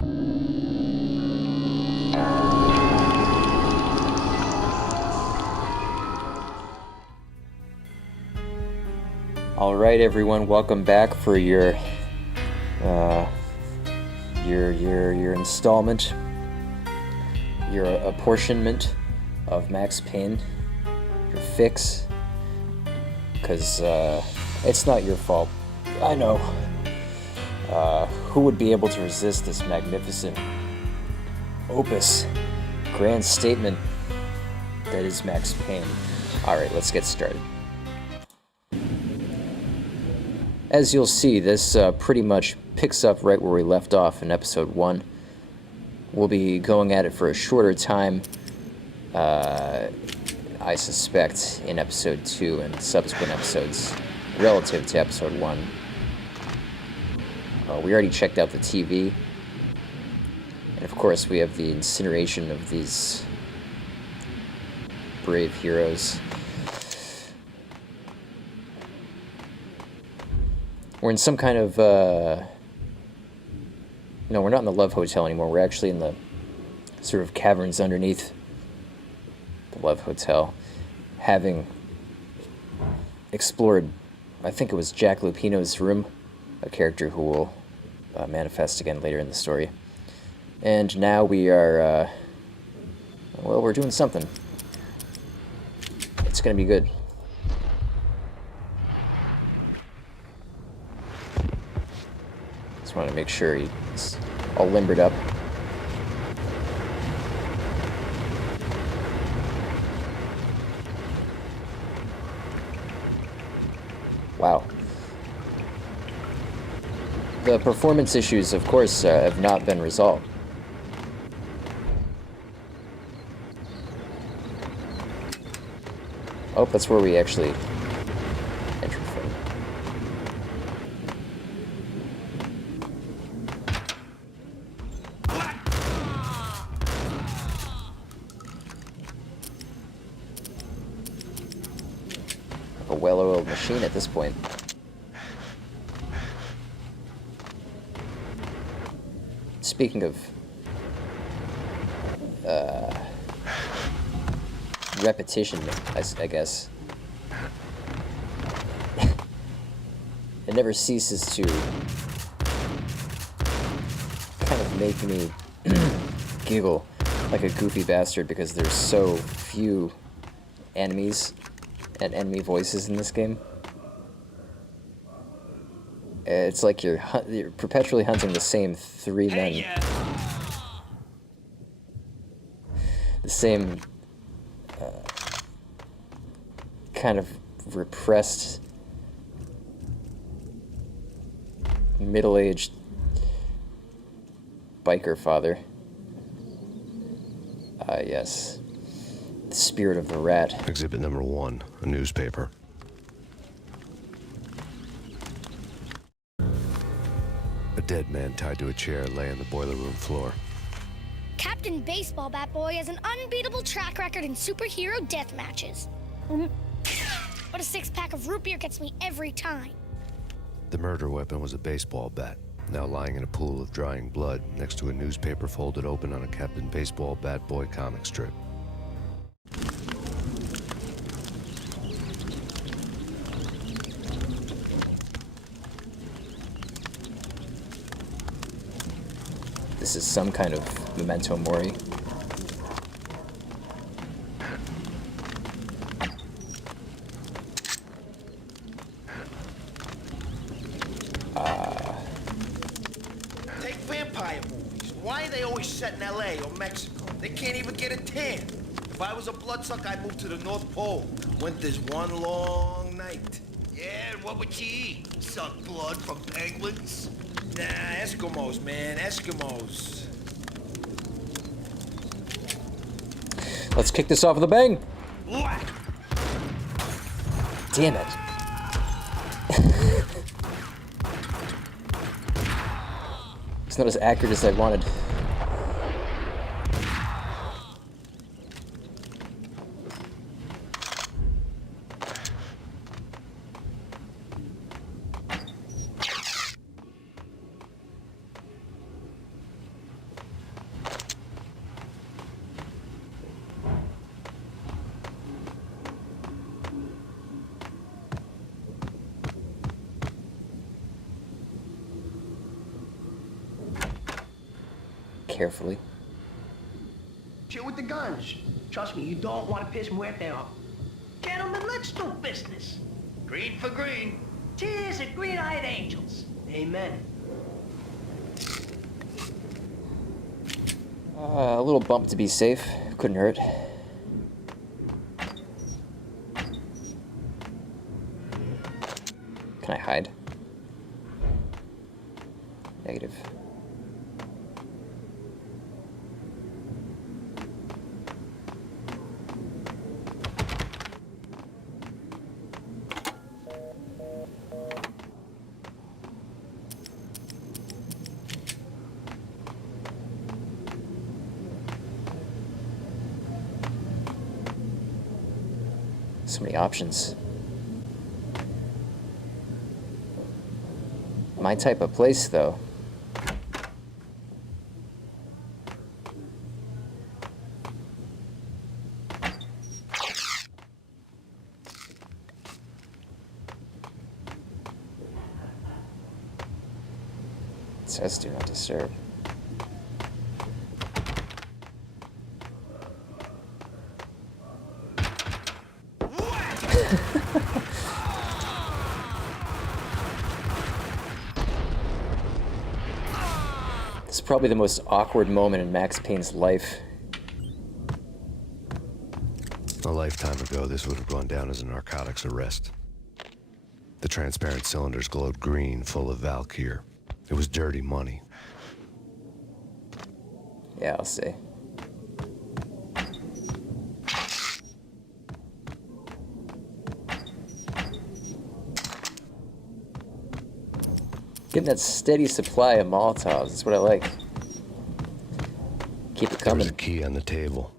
All right, everyone, welcome back for your installment, your apportionment of Max Payne, your fix, because it's not your fault. I know. Who would be able to resist this magnificent opus, grand statement that is Max Payne? All right, let's get started. As you'll see, this pretty much picks up right where we left off in episode 1. We'll be going at it for a shorter time, I suspect, in episode 2 and subsequent episodes relative to episode 1. We already checked out the TV, and of course we have the incineration of these brave heroes. We're in some kind of, no, we're not in the Love Hotel anymore. We're actually in the sort of caverns underneath the Love Hotel, having explored, I think it was Jack Lupino's room, a character who will manifest again later in the story. And now we are, well, we're doing something. It's gonna be good. Just want to make sure he's all limbered up. Wow. The performance issues, of course, have not been resolved. Oh, that's where we actually entered from. A well-oiled machine at this point. Speaking of repetition, I guess, it never ceases to kind of make me giggle like a goofy bastard because there's so few enemies and enemy voices in this game. It's like you're perpetually hunting the same 3 men. The same kind of repressed, middle-aged biker father. Yes. The spirit of the rat. Exhibit number 1, a newspaper. A dead man tied to a chair lay on the boiler room floor. Captain Baseball Bat Boy has an unbeatable track record in superhero death matches. But a 6-pack of root beer gets me every time. The murder weapon was a baseball bat, now lying in a pool of drying blood next to a newspaper folded open on a Captain Baseball Bat Boy comic strip. This is some kind of memento mori. Take vampire movies. Why are they always set in LA or Mexico? They can't even get a tan. If I was a bloodsucker, I'd move to the North Pole. Winter's one long night. Yeah, and what would you eat? Suck blood from penguins? Nah, Eskimos, man, Eskimos. Let's kick this off with a bang! Whack! Damn it. It's not as accurate as I wanted. carefully. Chill with the guns. Trust me, you don't want to piss Muerte off. Gentlemen, let's do business. Green for green. Cheers at green-eyed angels. Amen. A little bump to be safe. Couldn't hurt. Can I hide? Negative. So many options. My type of place, though. It says do not disturb. This is probably the most awkward moment in Max Payne's life. A lifetime ago, this would have gone down as a narcotics arrest. The transparent cylinders glowed green, full of Valkyr. It was dirty money. Yeah, I'll say. Getting that steady supply of Molotovs, that's what I like. Keep it There was coming. a key on the table.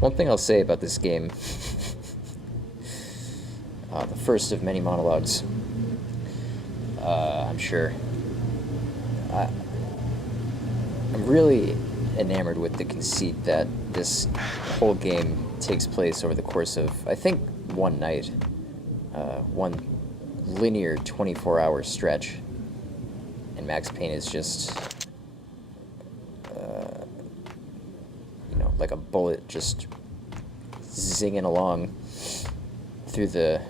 One thing I'll say about this game, the first of many monologues, I'm sure. I'm really enamored with the conceit that this whole game takes place over the course of, I think, one night. One linear 24-hour stretch. And Max Payne is just, like a bullet just zinging along through the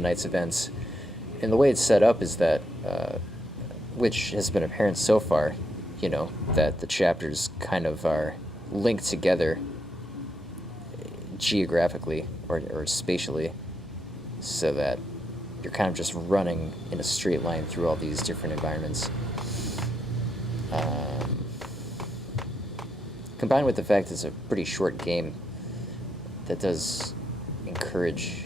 night's events. And the way it's set up is that, which has been apparent so far, that the chapters kind of are linked together geographically or spatially, so that you're kind of just running in a straight line through all these different environments. Combined with the fact it's a pretty short game, that does encourage,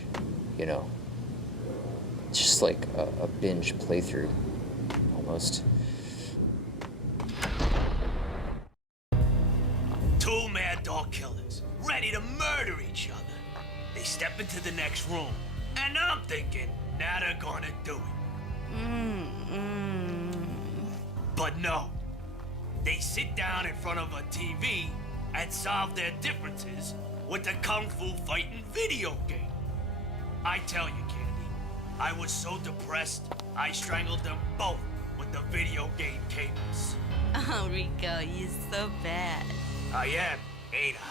just like a binge playthrough, almost. Two mad dog killers, ready to murder each other. They step into the next room, and I'm thinking, now they're gonna do it. But no. They sit down in front of a TV and solve their differences with a kung fu fighting video game. I tell you, Candy, I was so depressed, I strangled them both with the video game cables. Oh, Rico, you're so bad. I am, ain't I?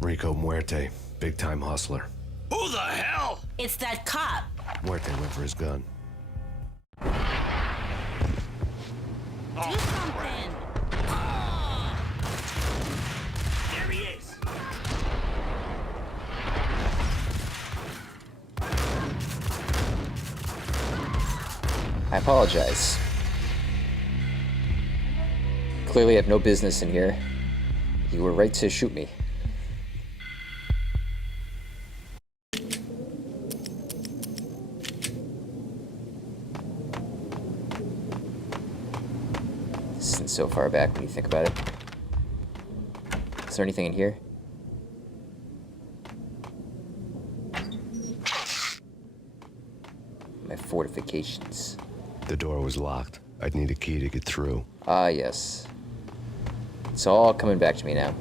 Rico Muerte, big-time hustler. Who the hell? It's that cop. Muerte went for his gun. Do something. There he is. I apologize. Clearly I have no business in here. You were right to shoot me. This isn't so far back when you think about it. Is there anything in here? fortifications. The door was locked. I'd need a key to get through. Ah, yes. It's all coming back to me now.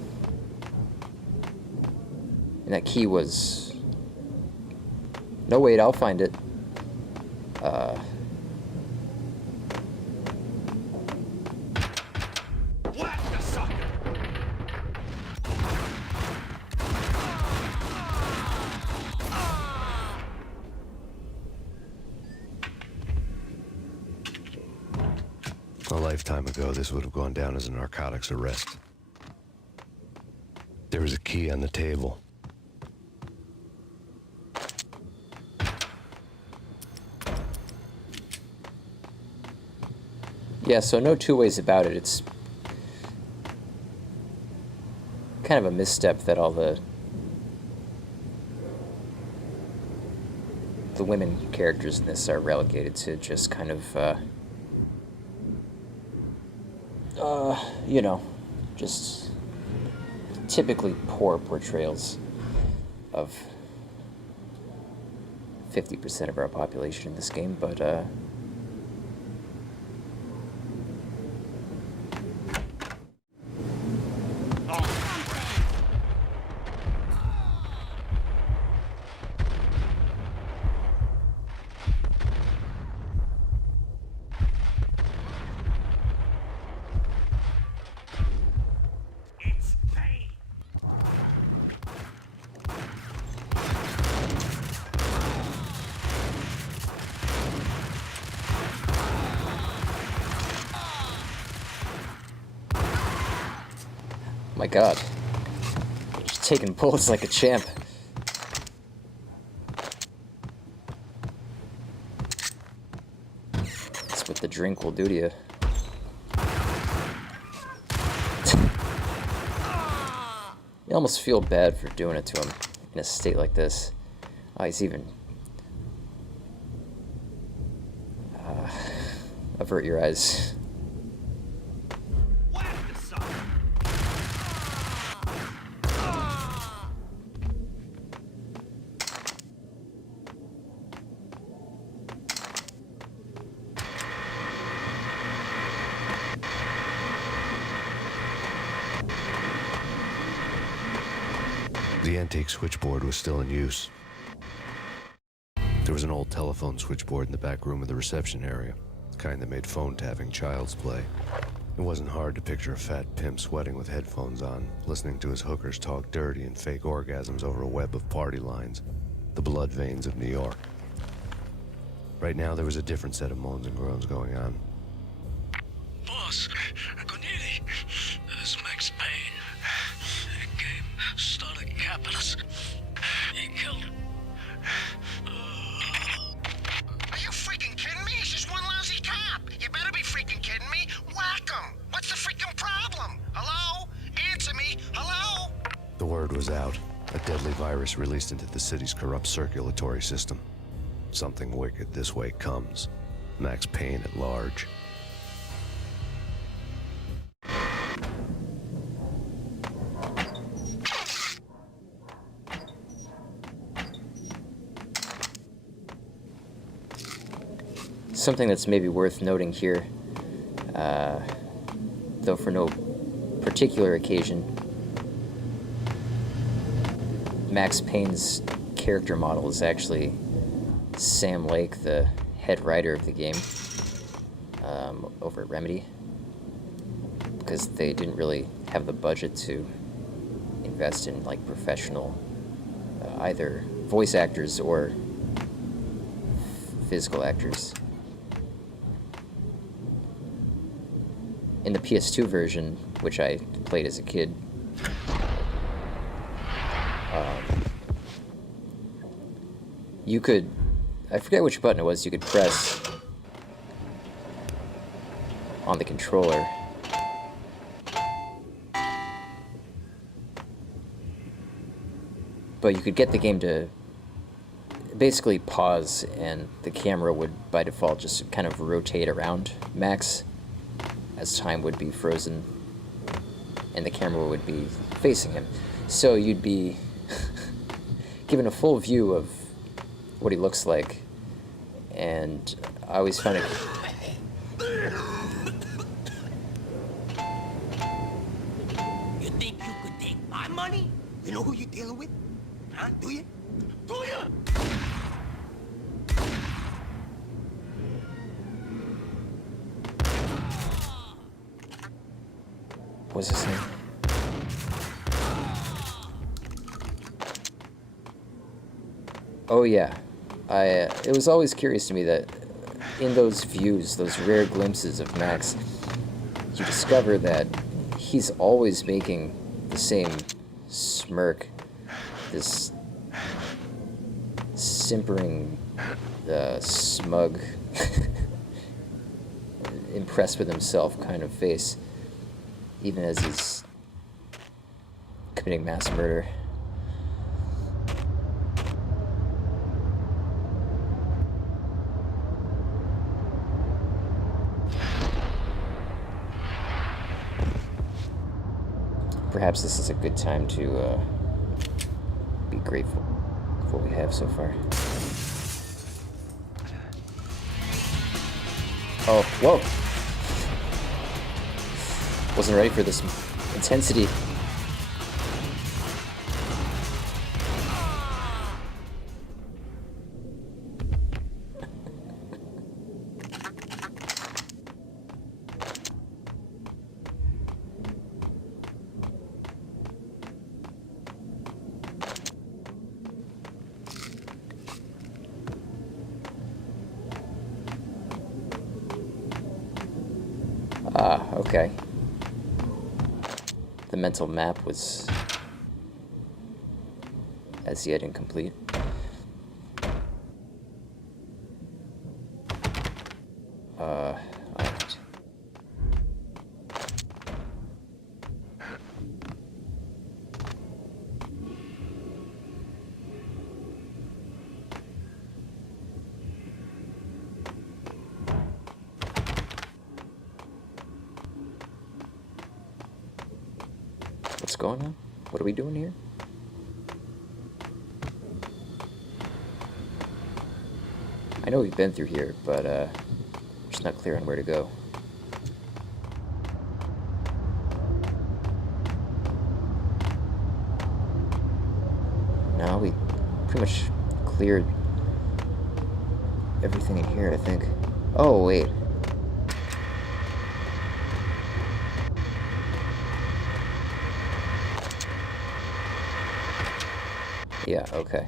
And that key was... No, wait, I'll find it. Whack the sucker! A lifetime ago, this would have gone down as a narcotics arrest. There was a key on the table. Yeah, so no two ways about it. It's kind of a misstep that all the women characters in this are relegated to just kind of, you know, just typically poor portrayals of 50% of our population in this game, but, It's Payne! my God. Just taking bullets like a champ. That's what the drink will do to you. You almost feel bad for doing it to him in a state like this. Oh, he's even... avert your eyes. Whack the sucker! The antique switchboard was still in use. There was an old telephone switchboard in the back room of the reception area, the kind that made phone tapping child's play. It wasn't hard to picture a fat pimp sweating with headphones on, listening to his hookers talk dirty and fake orgasms over a web of party lines, the blood veins of New York. Right now, there was a different set of moans and groans going on. Boss, Got Needy. This is Max Payne. He came, started capping us. He killed him. Are you freaking kidding me? He's just one lousy cop. You better be freaking kidding me. Whack him. What's the freaking problem? Hello? Answer me. Hello? The word was out. A deadly virus released into the city's corrupt circulatory system. Something wicked this way comes. Max Payne at large. Something that's maybe worth noting here, though for no particular occasion, Max Payne's character model is actually Sam Lake, the head writer of the game, over at Remedy, because they didn't really have the budget to invest in like professional either voice actors or physical actors. In the PS2 version, which I played as a kid, you could, I forget which button it was, you could press on the controller but you could get the game to basically pause and the camera would by default just kind of rotate around Max as time would be frozen and the camera would be facing him. So you'd be given a full view of what he looks like and I always found it. You think you could take my money? You know who you're dealing with? Huh? Do you? Do you? What's his name? Oh yeah, it was always curious to me that in those views, those rare glimpses of Max, you discover that he's always making the same smirk, this simpering, smug, impressed with himself kind of face, even as he's committing mass murder. Perhaps this is a good time to be grateful for what we have so far. Oh, whoa! Wasn't ready for this intensity. Ah, okay. The mental map was as yet incomplete. Alright. What's going on? What are we doing here? I know we've been through here, but I'm just not clear on where to go. No, we pretty much cleared everything in here, I think. Oh, wait. Yeah, okay.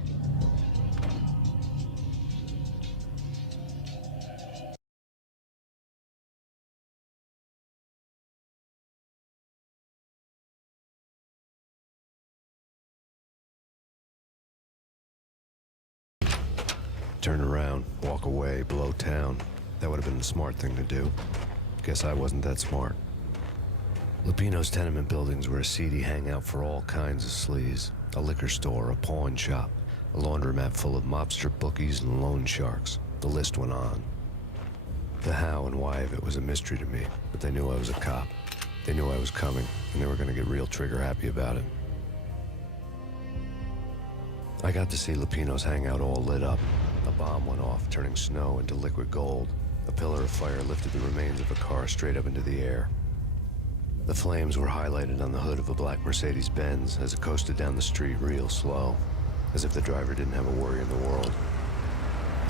Turn around, walk away, blow town. That would have been the smart thing to do. Guess I wasn't that smart. Lupino's tenement buildings were a seedy hangout for all kinds of sleaze. A liquor store, a pawn shop, a laundromat full of mobster bookies and loan sharks. The list went on. The how and why of it was a mystery to me, but they knew I was a cop. They knew I was coming, and they were going to get real trigger happy about it. I got to see Lupino's hangout all lit up. A bomb went off, turning snow into liquid gold. A pillar of fire lifted the remains of a car straight up into the air. The flames were highlighted on the hood of a black Mercedes-Benz as it coasted down the street real slow, as if the driver didn't have a worry in the world.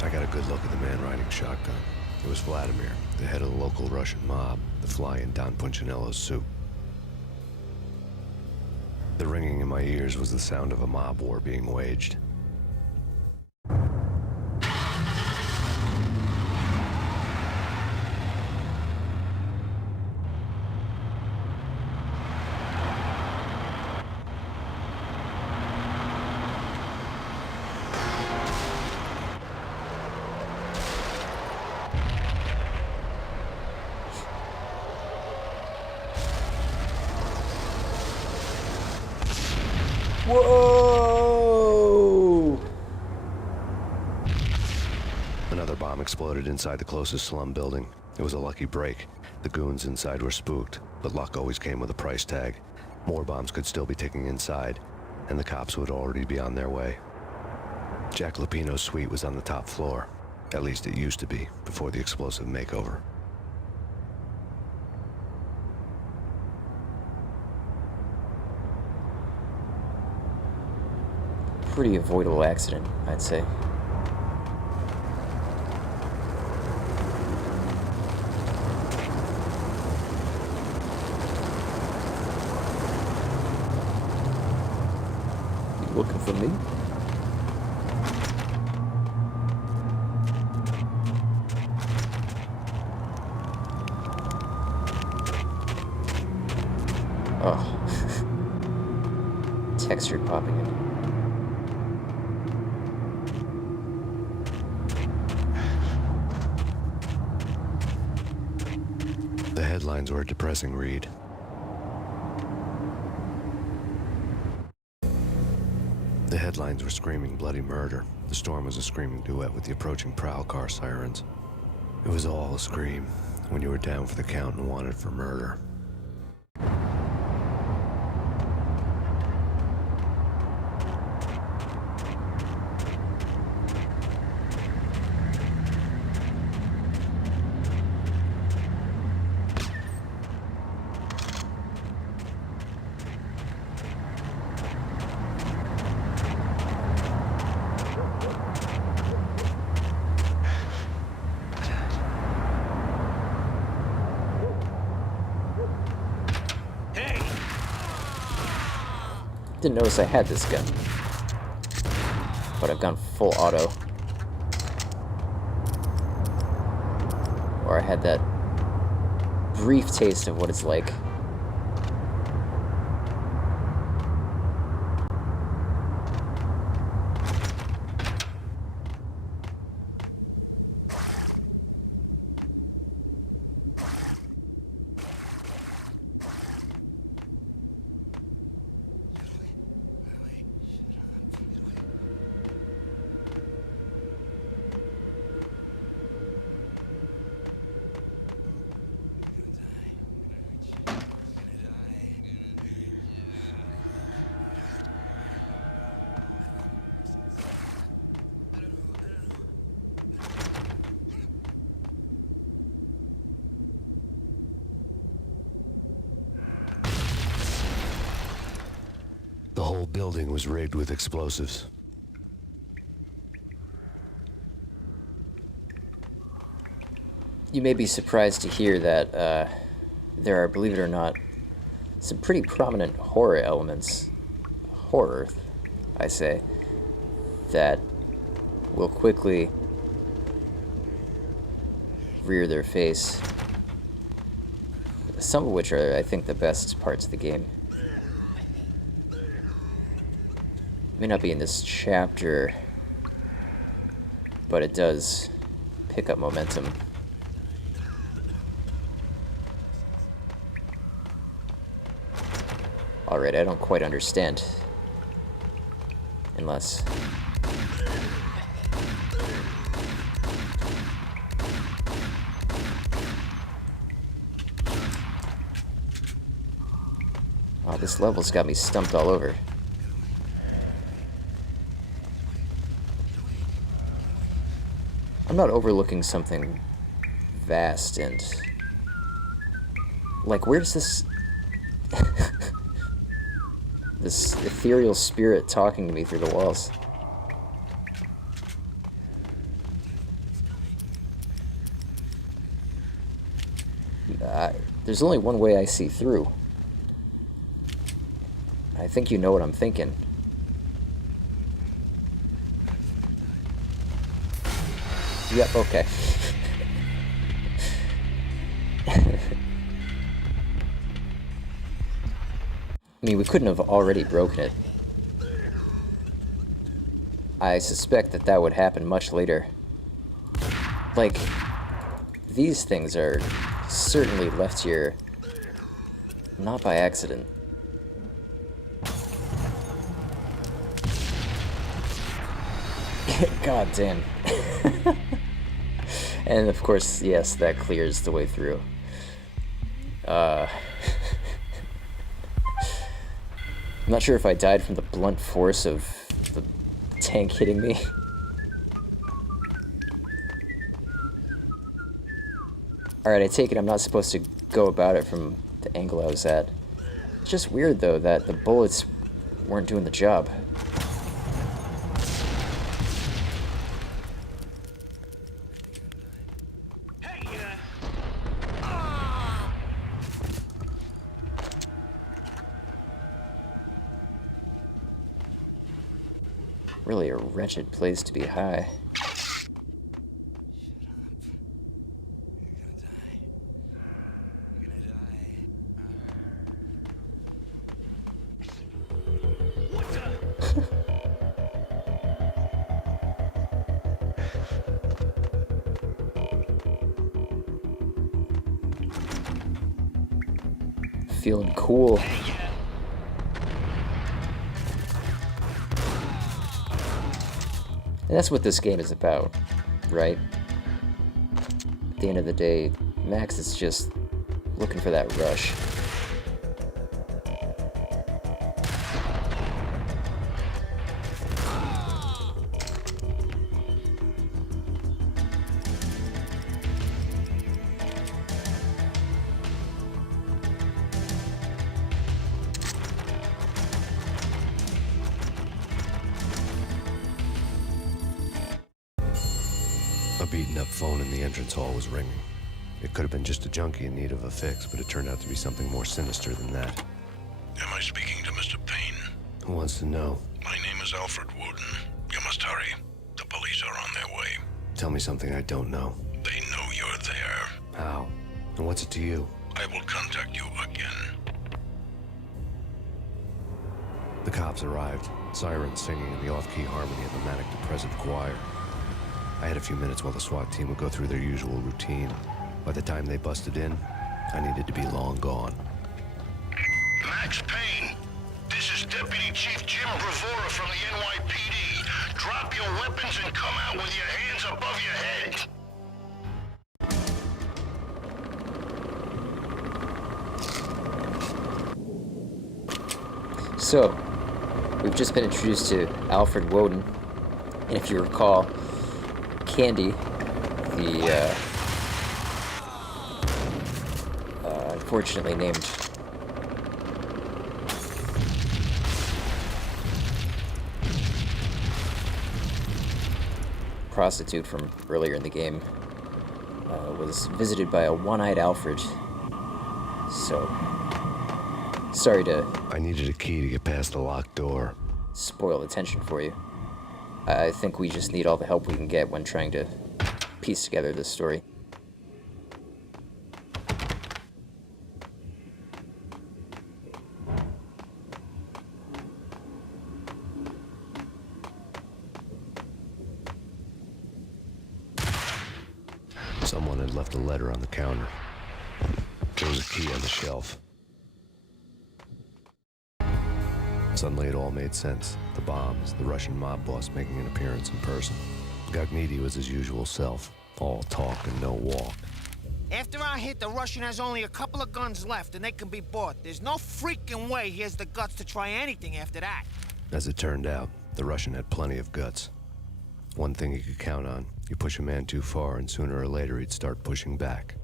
I got a good look at the man riding shotgun. It was Vladimir, the head of the local Russian mob, the fly in Don Punchinello's suit. The ringing in my ears was the sound of a mob war being waged. Whoa! Another bomb exploded inside the closest slum building. It was a lucky break. The goons inside were spooked, but luck always came with a price tag. More bombs could still be ticking inside, and the cops would already be on their way. Jack Lupino's suite was on the top floor. At least it used to be, before the explosive makeover. Pretty avoidable accident, I'd say. You looking for me? Oh. Texture popping in. The headlines were a depressing read. The headlines were screaming bloody murder. The storm was a screaming duet with the approaching prowl car sirens. It was all a scream when you were down for the count and wanted for murder. Didn't notice I had this gun, but I've gone full auto. Or I had that brief taste of what it's like. The whole building was rigged with explosives. You may be surprised to hear that there are, believe it or not, some pretty prominent horror elements, horror, I say, that will quickly rear their face. Some of which are, I think, the best parts of the game. May not be in this chapter, but it does pick up momentum. Alright, I don't quite understand. Unless... Oh, this level's got me stumped all over. I'm not overlooking something vast and... Like, where's this... this ethereal spirit talking to me through the walls? There's only one way I see through. I think you know what I'm thinking. Yep, okay. I mean, we couldn't have already broken it. I suspect that that would happen much later. Like, these things are certainly left here not by accident. God damn. And of course, yes, that clears the way through. I'm not sure if I died from the blunt force of the tank hitting me. Alright, I take it I'm not supposed to go about it from the angle I was at. It's just weird, though, that the bullets weren't doing the job. Really a wretched place to be high. Feeling cool. And that's what this game is about, right? At the end of the day, Max is just looking for that rush. A beaten-up phone in the entrance hall was ringing. It could have been just a junkie in need of a fix, but it turned out to be something more sinister than that. Am I speaking to Mr. Payne? Who wants to know? My name is Alfred Woden. You must hurry. The police are on their way. Tell me something I don't know. They know you're there. How? And what's it to you? I will contact you again. The cops arrived, sirens singing in the off-key harmony of a manic-depressive choir. I had a few minutes while the SWAT team would go through their usual routine. By the time they busted in, I needed to be long gone. Max Payne, this is Deputy Chief Jim Bravura from the NYPD. Drop your weapons and come out with your hands above your head. So, we've just been introduced to Alfred Woden, and if you recall, Candy, the unfortunately named prostitute from earlier in the game, was visited by a one-eyed Alfred. So, sorry to... I needed a key to get past the locked door. Spoil the tension for you. I think we just need all the help we can get when trying to piece together this story. Someone had left a letter on the counter. There was a key on the shelf. Suddenly it all made sense. The bombs, the Russian mob boss making an appearance in person. Got Needy was his usual self. All talk and no walk. After our hit, the Russian has only a couple of guns left, and they can be bought. There's no freaking way he has the guts to try anything after that. As it turned out, the Russian had plenty of guts. One thing you could count on. You push a man too far, and sooner or later he'd start pushing back.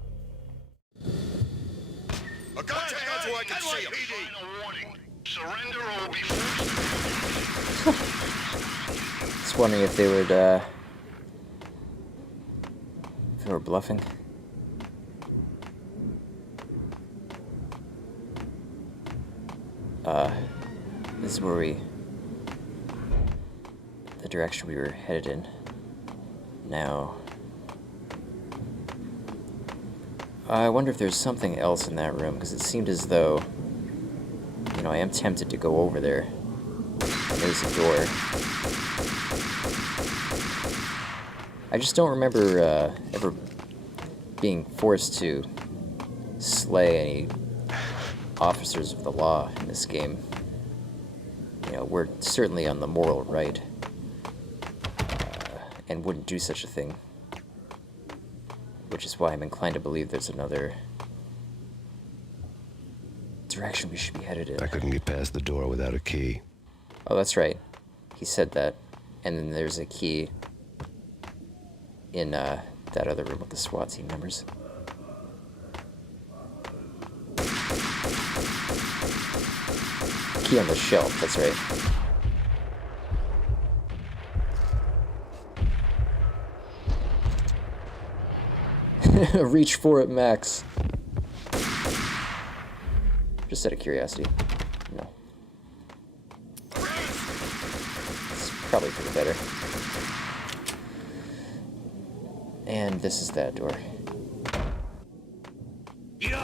A gun to head so I can see him. Final warning. Surrender or will be forced. Just wondering if they would, if they were bluffing. This is where the direction we were headed in. Now, I wonder if there's something else in that room, because it seemed as though, you know, I am tempted to go over there. And there's a door. I just don't remember ever being forced to slay any officers of the law in this game. You know, we're certainly on the moral right, and wouldn't do such a thing. Which is why I'm inclined to believe there's another direction we should be headed in. I couldn't get past the door without a key. Oh, that's right. He said that. And then there's a key in that other room with the SWAT team members. key on the shelf, that's right. Reach for it, Max. Just out of curiosity. No. It's probably for the better. And this is that door. Yo!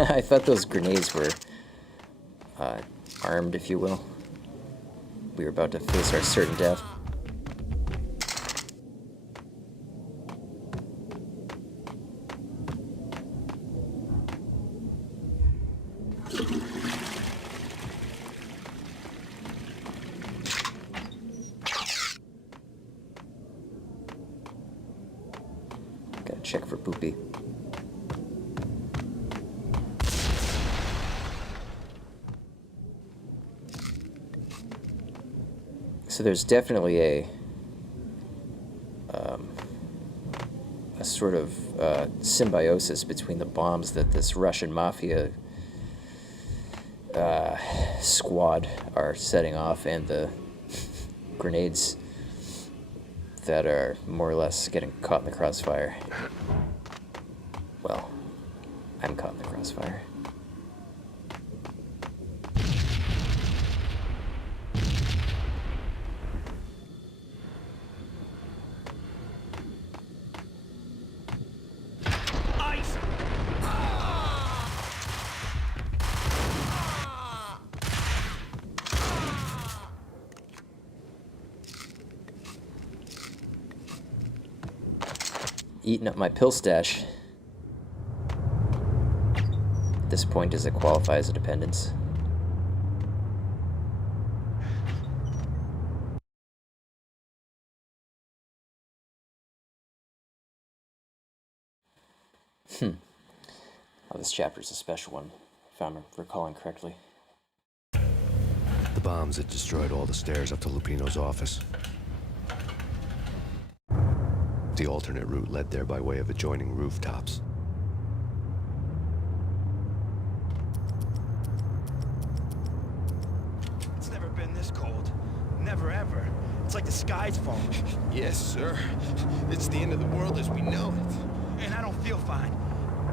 I thought those grenades were armed, if you will. We were about to face our certain death. Gotta check for poopy. So there's definitely a sort of symbiosis between the bombs that this Russian mafia squad are setting off and the grenades that are more or less getting caught in the crossfire. Well, I'm caught in the crossfire. Eating up my pill stash. At this point, does it qualify as a dependence? Oh, this chapter is a special one, if I'm recalling correctly. The bombs had destroyed all the stairs up to Lupino's office. The alternate route led there by way of adjoining rooftops. It's never been this cold. Never ever. It's like the sky's falling. Yes, sir. It's the end of the world as we know it. And I don't feel fine.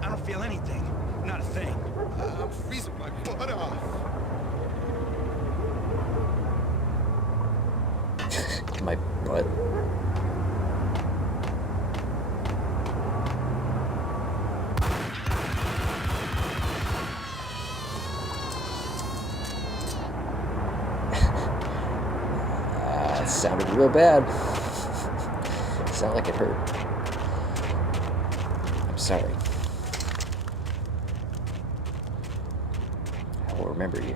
I don't feel anything. Not a thing. I'm freezing my butt off. My butt. It sounded real bad. It sounded like it hurt. I'm sorry. I will remember you.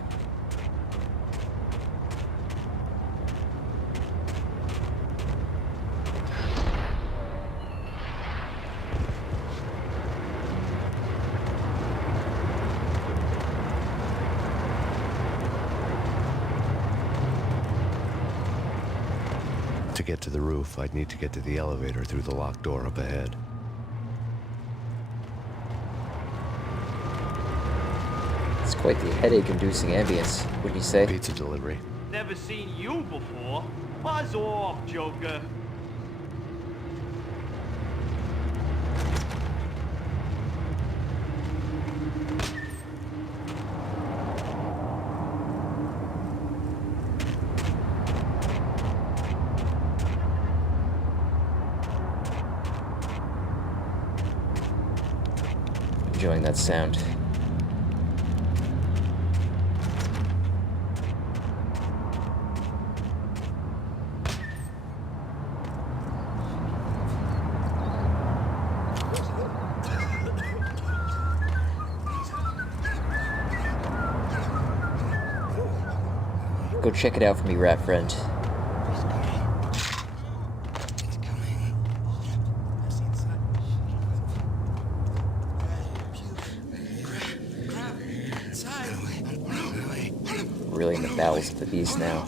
To get to the roof, I'd need to get to the elevator through the locked door up ahead. It's quite the headache-inducing ambience, wouldn't you say? Pizza delivery. Never seen you before. Buzz off, Joker. Enjoying that sound. Go check it out for me, rat friend. the bowels of the beast now.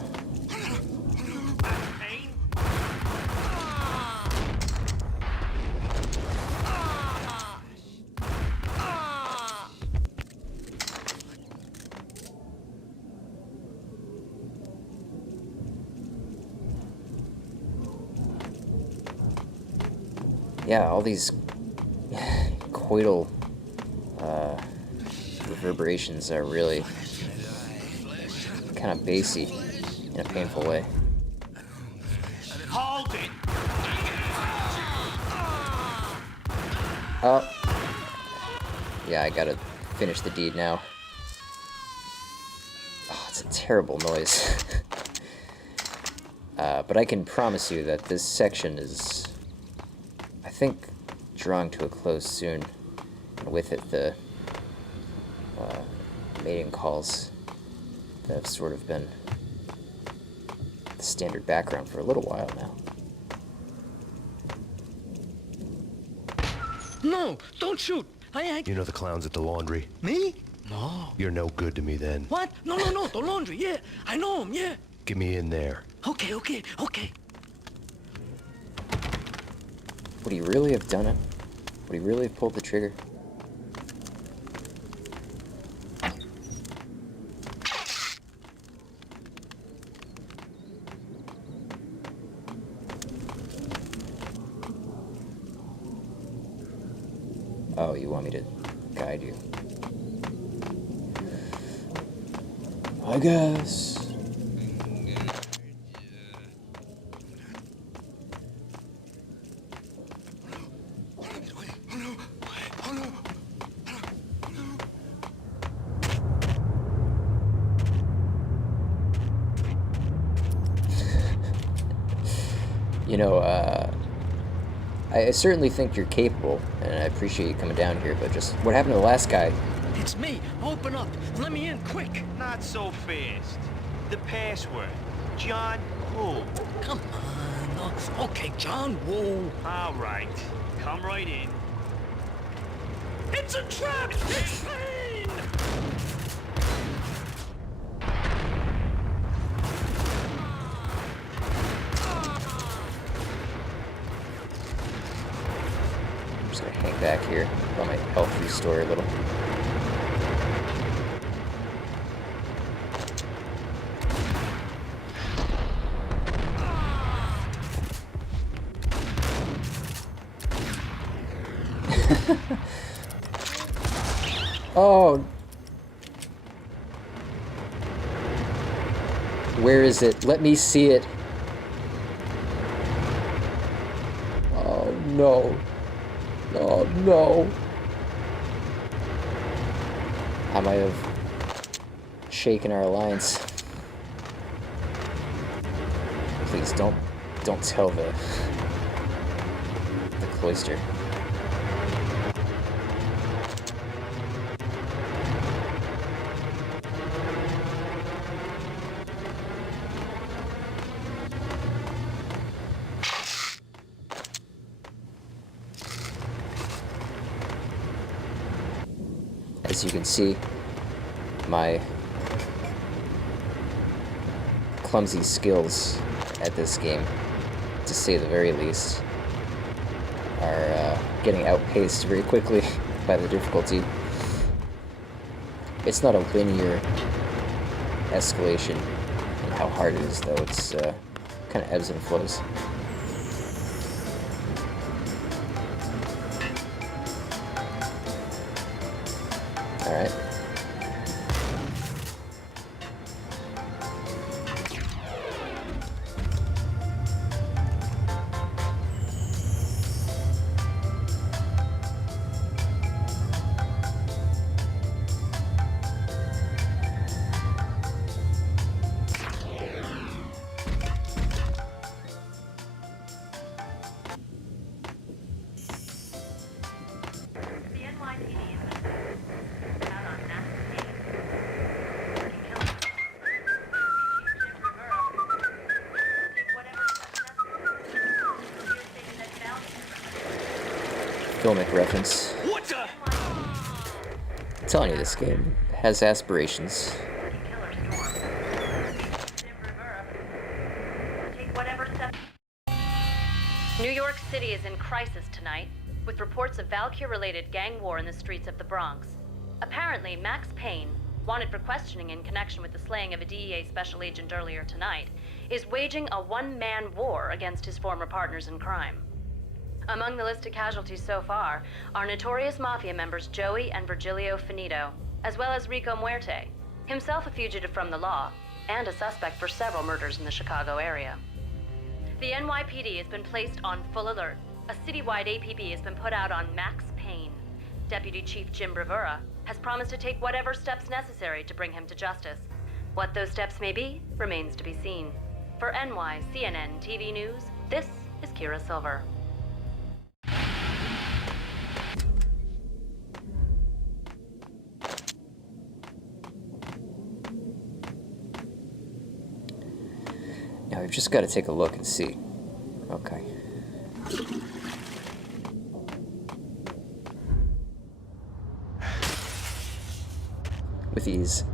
Payne? Yeah, all these coital reverberations are really kind of bassy in a painful way. Hold it! Oh. Yeah, I gotta finish the deed now. Oh, it's a terrible noise. But I can promise you that this section is, I think, drawing to a close soon. And with it, the mating calls that have sort of been the standard background for a little while now. No, don't shoot. I You know the clowns at the laundry? Me? No. You're no good to me then. What? No, the laundry, yeah. I know him, yeah. Get me in there. Okay. Would he really have done it? Would he really have pulled the trigger? Oh, you want me to guide you? I guess. You know, I certainly think you're capable, and I appreciate you coming down here, but just what happened to the last guy? It's me. Open up. Let me in, quick. Not so fast. The password. John who? Come on. Oh, okay, John Woo. All right. Come right in. It's a trap! It's Payne! I'm just gonna hang back here, let my health restore a little. Oh! Where is it? Let me see it. Oh no. Oh no. I might have shaken our alliance. Please don't tell the cloister. As you can see, my clumsy skills at this game, to say the very least, are getting outpaced very quickly by the difficulty. It's not a linear escalation in how hard it is, though. It's kind of ebbs and flows. Alright. Filmic reference. What the? I'm telling you, this game has aspirations. New York City is in crisis tonight, with reports of Valkyr-related gang war in the streets of the Bronx. Apparently, Max Payne, wanted for questioning in connection with the slaying of a DEA special agent earlier tonight, is waging a one-man war against his former partners in crime. Among the listed casualties so far are notorious mafia members Joey and Virgilio Finito, as well as Rico Muerte, himself a fugitive from the law, and a suspect for several murders in the Chicago area. The NYPD has been placed on full alert. A citywide APB has been put out on Max Payne. Deputy Chief Jim Bravura has promised to take whatever steps necessary to bring him to justice. What those steps may be remains to be seen. For NYCNN TV News, this is Kira Silver. Now we've just got to take a look and see. Okay. With ease.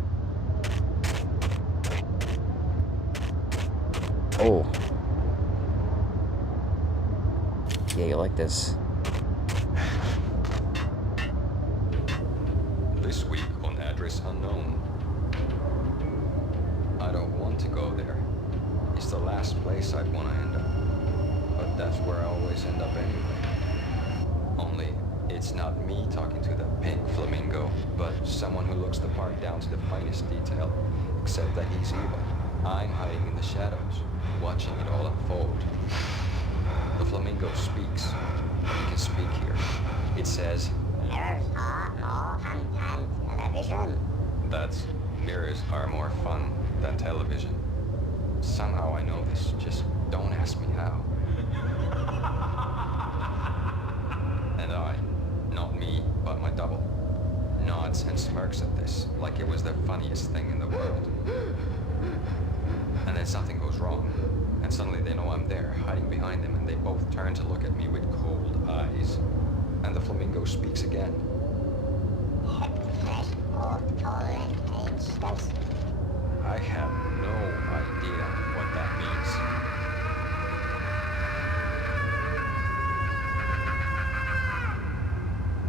Oh. Yeah, you like this. This week on address unknown. I don't want to go there. It's the last place I'd want to end up. But that's where I always end up anyway. Only, it's not me talking to the Pink Flamingo, but someone who looks the part down to the finest detail. Except that he's evil. I'm hiding in the shadows, watching it all unfold. The Flamingo speaks. He can speak here. It says... That's mirrors are more fun than television. Somehow I know this, just don't ask me how. And I, not me, but my double, nods and smirks at this, like it was the funniest thing in the world. And then something goes wrong, and suddenly they know I'm there, hiding behind them, and they both turn to look at me with cold eyes. And the Flamingo speaks again. I have no idea what that means.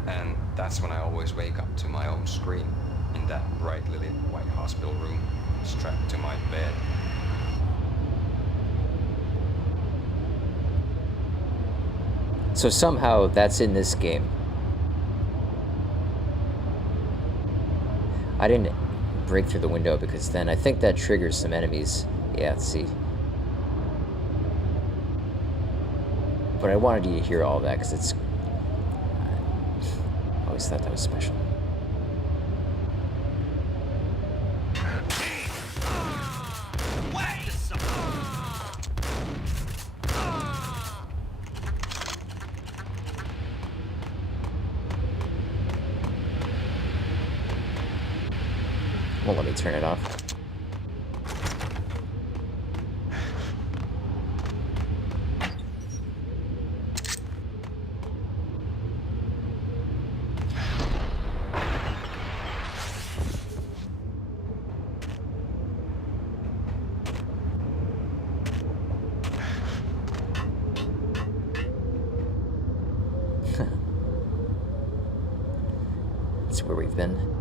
And that's when I always wake up to my own scream in that brightly lit white hospital room, strapped to my bed. So somehow that's in this game. I didn't break through the window because then I think that triggers some enemies. Yeah, let's see. But I wanted you to hear all that because it's... I always thought that was special. Won't let me turn it off. That's where we've been.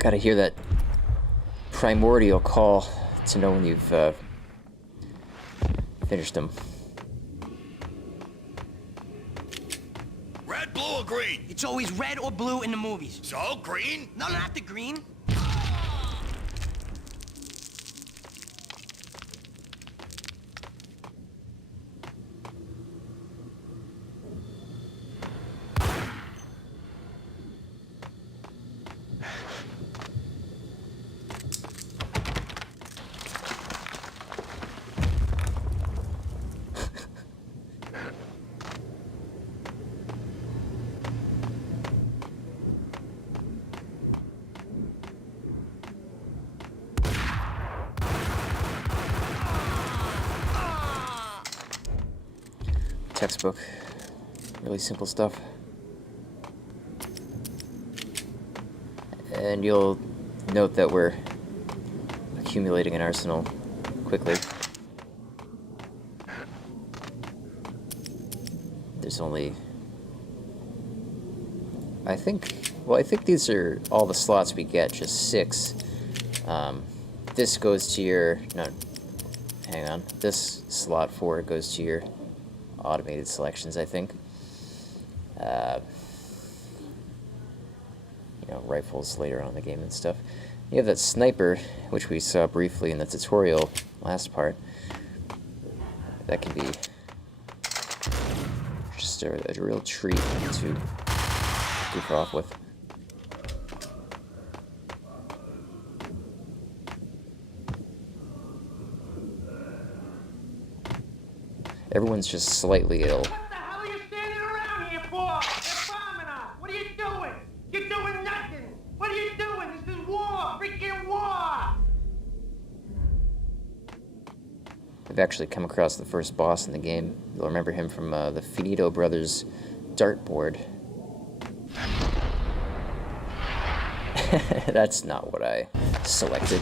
Gotta hear that primordial call to know when you've finished them. Red, blue, or green? It's always red or blue in the movies. So, green? No, not the green. textbook. Really simple stuff. And you'll note that we're accumulating an arsenal quickly. There's only... I think these are all the slots we get, just 6. This goes to your... No, hang on. This slot 4 goes to your automated selections, I think. You know, rifles later on in the game and stuff. You have that sniper, which we saw briefly in the tutorial last part. That can be just a real treat to goof off with. Everyone's just slightly ill. What the hell are you standing around here for? They're bombing us. What are you doing? You're doing nothing. What are you doing? This is war. Freaking war. We've actually come across the first boss in the game. You'll remember him from the Finito brothers' dartboard. That's not what I selected.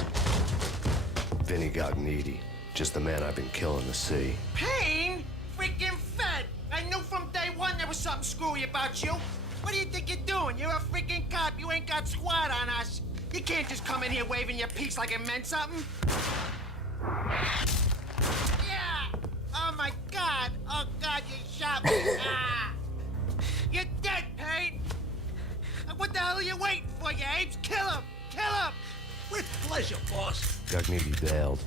Vinnie Got Needy. Just the man I've been killing to see. Payne? Freaking fed! I knew from day one there was something screwy about you. What do you think you're doing? You're a freaking cop. You ain't got squad on us. You can't just come in here waving your piece like it meant something. Yeah! Oh my God! Oh God, you shot me! Ah! You're dead, Payne! What the hell are you waiting for, you apes? Kill him! Kill him! With pleasure, boss. Got Needy bailed.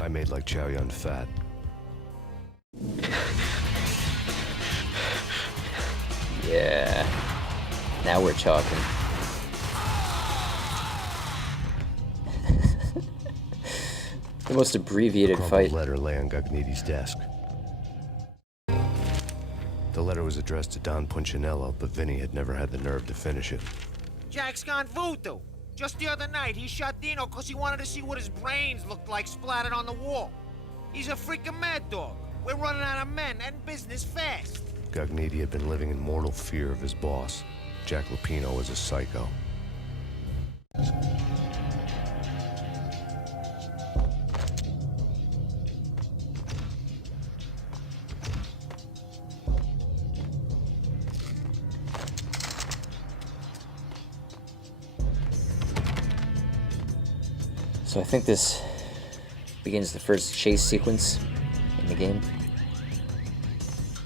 I made like Chow Yun Fat. Yeah. Now we're talking. The most abbreviated fight. The letter lay on Gugneedy's desk. The letter was addressed to Don Punchinello, but Vinny had never had the nerve to finish it. Jack's gone voodoo. Just the other night, he shot Dino because he wanted to see what his brains looked like splattered on the wall. He's a freaking mad dog. We're running out of men and business fast. Gugneedy had been living in mortal fear of his boss. Jack Lupino was a psycho. So I think this begins the first chase sequence in the game.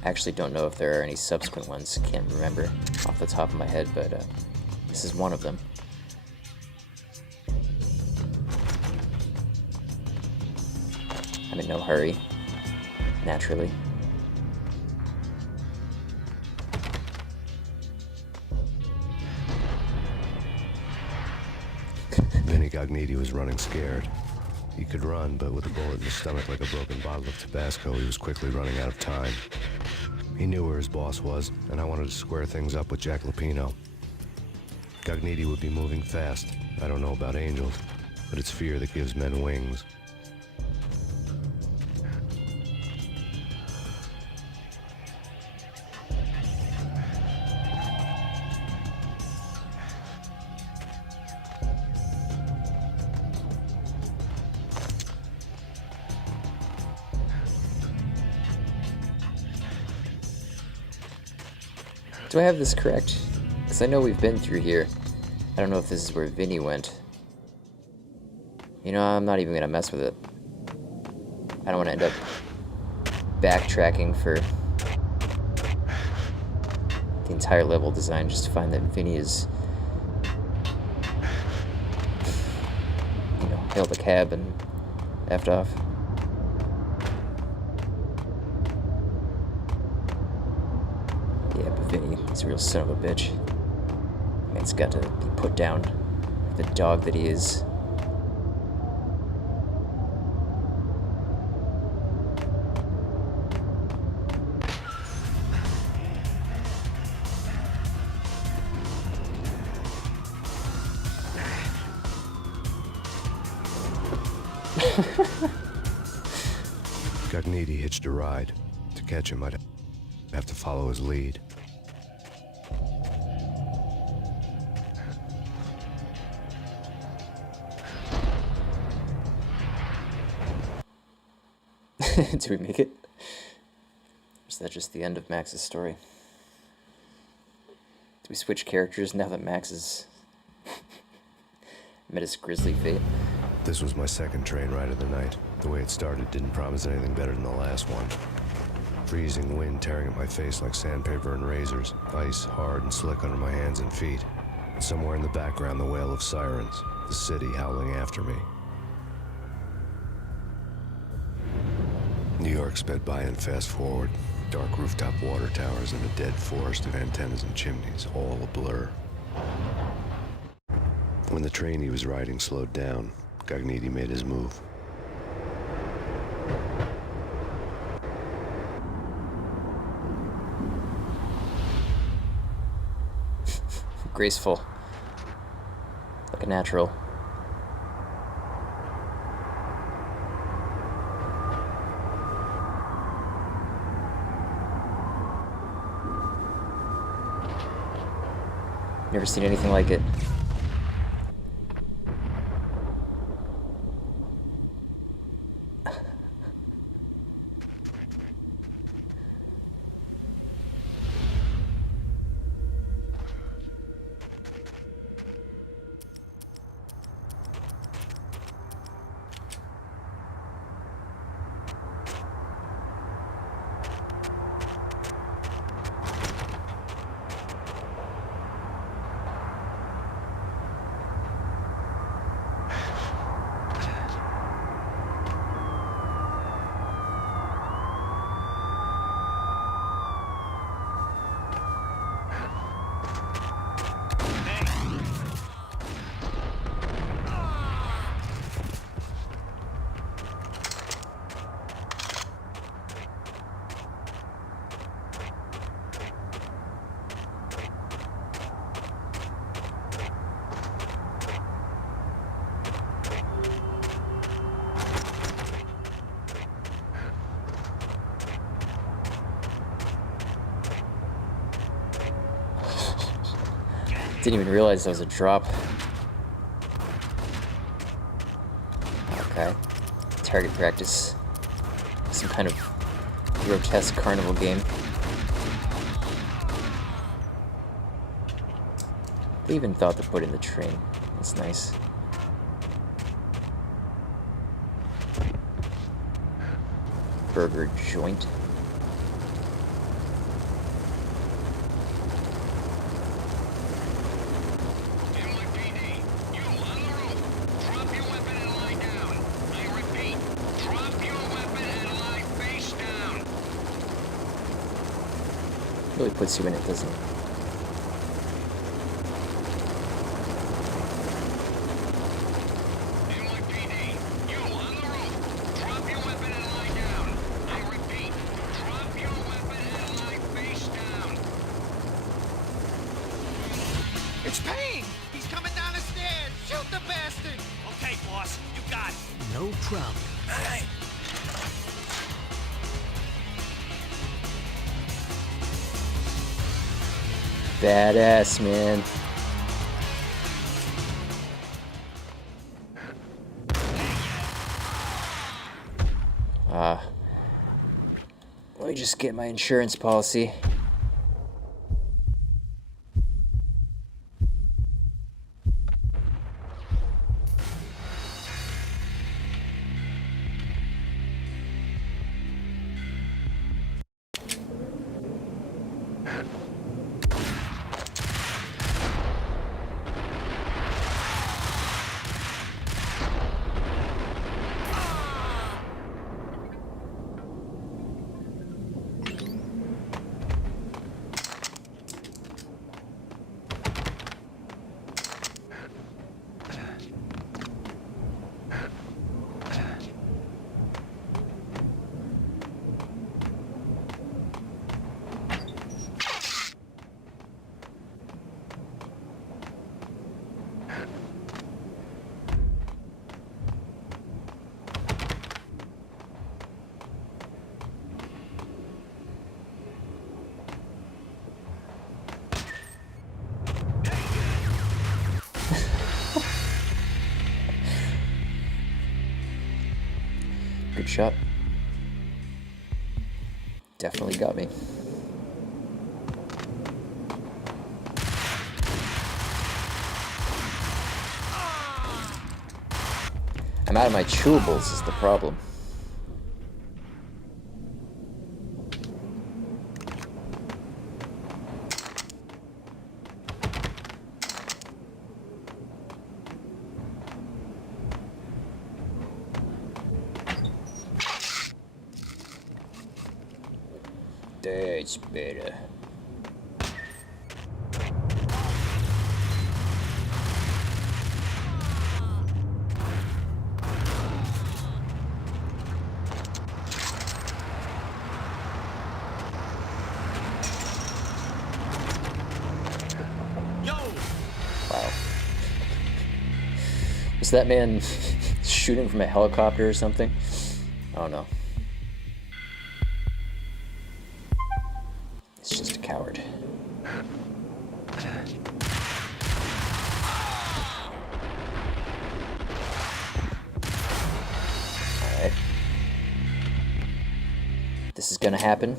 I actually don't know if there are any subsequent ones. Can't remember off the top of my head, but this is one of them. I'm in no hurry, naturally. Vinnie Gognetti was running scared. He could run, but with a bullet in his stomach like a broken bottle of Tabasco, he was quickly running out of time. He knew where his boss was, and I wanted to square things up with Jack Lupino. Gognetti would be moving fast. I don't know about angels, but it's fear that gives men wings. Do I have this correct? Because I know we've been through here. I don't know if this is where Vinny went. You know, I'm not even gonna mess with it. I don't want to end up backtracking for the entire level design just to find that Vinny is, you know, hailed a cab and effed off. Yeah, but Vinny, he's a real son of a bitch. Man's got to be put down, the dog that he is. Gognetti hitched a ride. To catch him, I'd... have to follow his lead. Do we make it? Or is that just the end of Max's story? Do we switch characters now that Max has met his grisly fate? This was my second train ride of the night. The way it started didn't promise anything better than the last one. Freezing wind tearing at my face like sandpaper and razors, ice hard and slick under my hands and feet. And somewhere in the background, the wail of sirens, the city howling after me. New York sped by in fast forward. Dark rooftop water towers and a dead forest of antennas and chimneys, all a blur. When the train he was riding slowed down, Got Needy made his move. Graceful. Like a natural. Never seen anything like it. Didn't even realize that was a drop. Okay. Target practice. Some kind of grotesque carnival game. They even thought to put in the train. That's nice. Burger joint. Really puts you in it, doesn't it? It's Payne! He's coming down the stairs! Shoot the bastard! Okay, boss, you got it. No problem. Hey. Badass, man. Let me just get my insurance policy. Good shot. Definitely got me. I'm out of my chewables is the problem. That's better. Wow. Was that man shooting from a helicopter or something? I don't know. It's just a coward. Alright. This is gonna happen.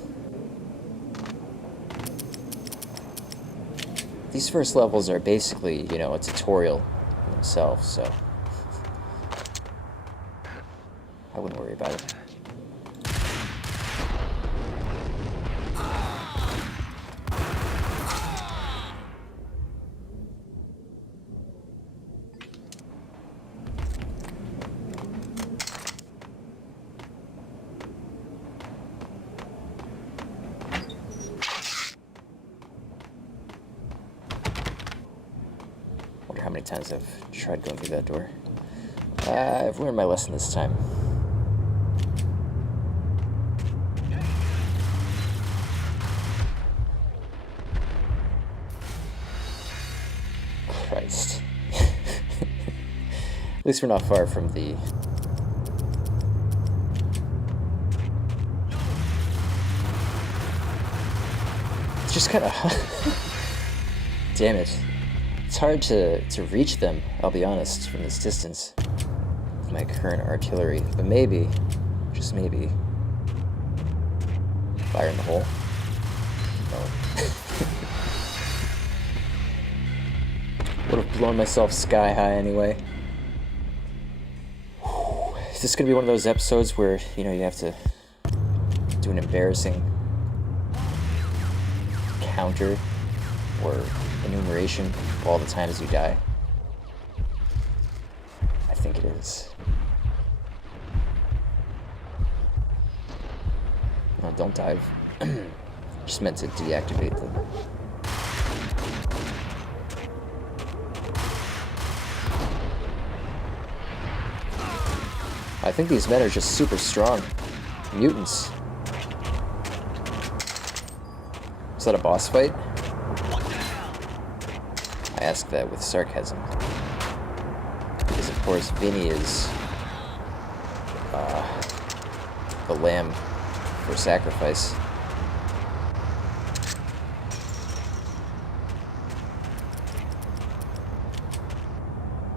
These first levels are basically, you know, a tutorial in themselves, so I wouldn't worry about it. How many times I've tried going through that door. I've learned my lesson this time. Christ. At least we're not far from the... It's just kind of... Damn it. It's hard to reach them, I'll be honest, from this distance with my current artillery. But maybe, just maybe, fire in the hole. No. Would have blown myself sky high anyway. Is this gonna be one of those episodes where, you know, you have to do an embarrassing counter or enumeration of all the times you die? I think it is. No, don't dive. Just meant to deactivate them. I think these men are just super strong. Mutants. Is that a boss fight? I ask that with sarcasm. Because of course Vinnie is the lamb for sacrifice.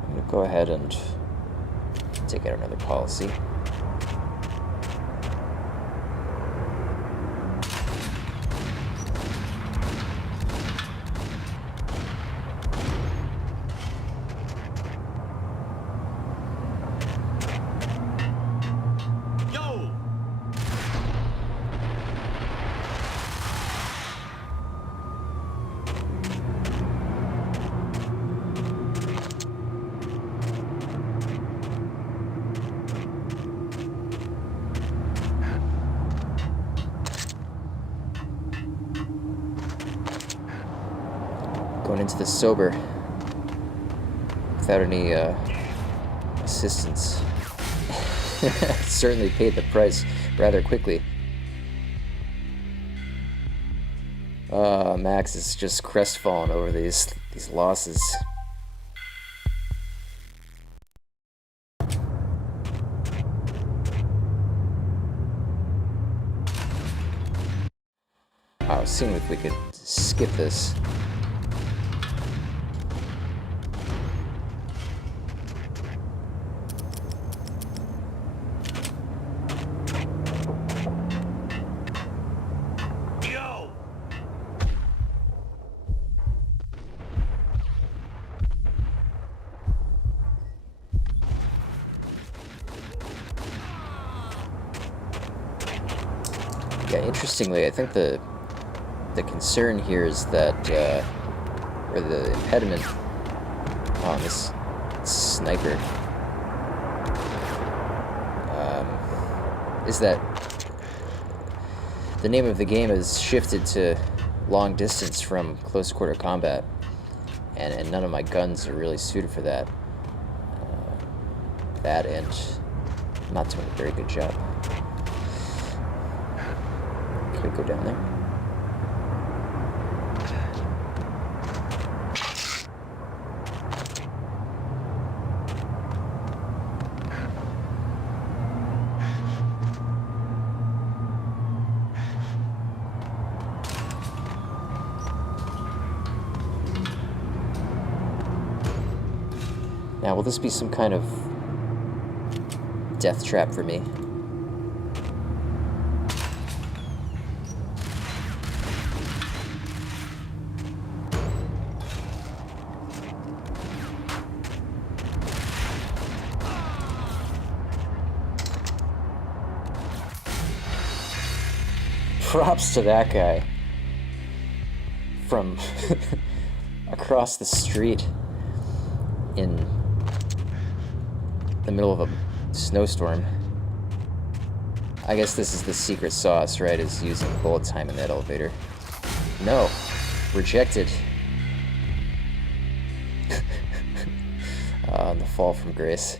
I'm gonna go ahead and take out another policy. Going into this sober without any assistance. Certainly paid the price rather quickly. Max is just crestfallen over these losses. I was seeing if we could skip this. Interestingly, I think the concern here is that, or the impediment on this sniper, is that the name of the game is shifted to long distance from close quarter combat, and none of my guns are really suited for that. That and I'm not doing a very good job. Can we go down there? Now, will this be some kind of death trap for me? Props to that guy from across the street in the middle of a snowstorm. I guess this is the secret sauce, right? Is using bullet time in that elevator. No. Rejected. The fall from grace.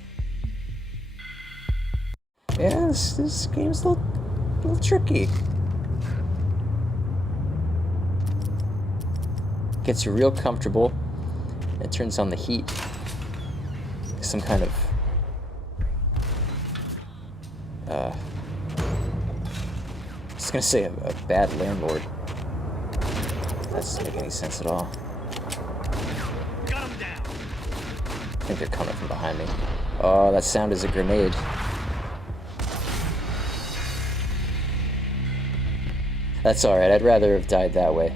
Yeah, this game's a little tricky. Gets you real comfortable. It turns on the heat. Some kind of I was gonna say a bad landlord. That doesn't make any sense at all. Got him down. I think they're coming from behind me. Oh, that sound is a grenade. That's alright, I'd rather have died that way.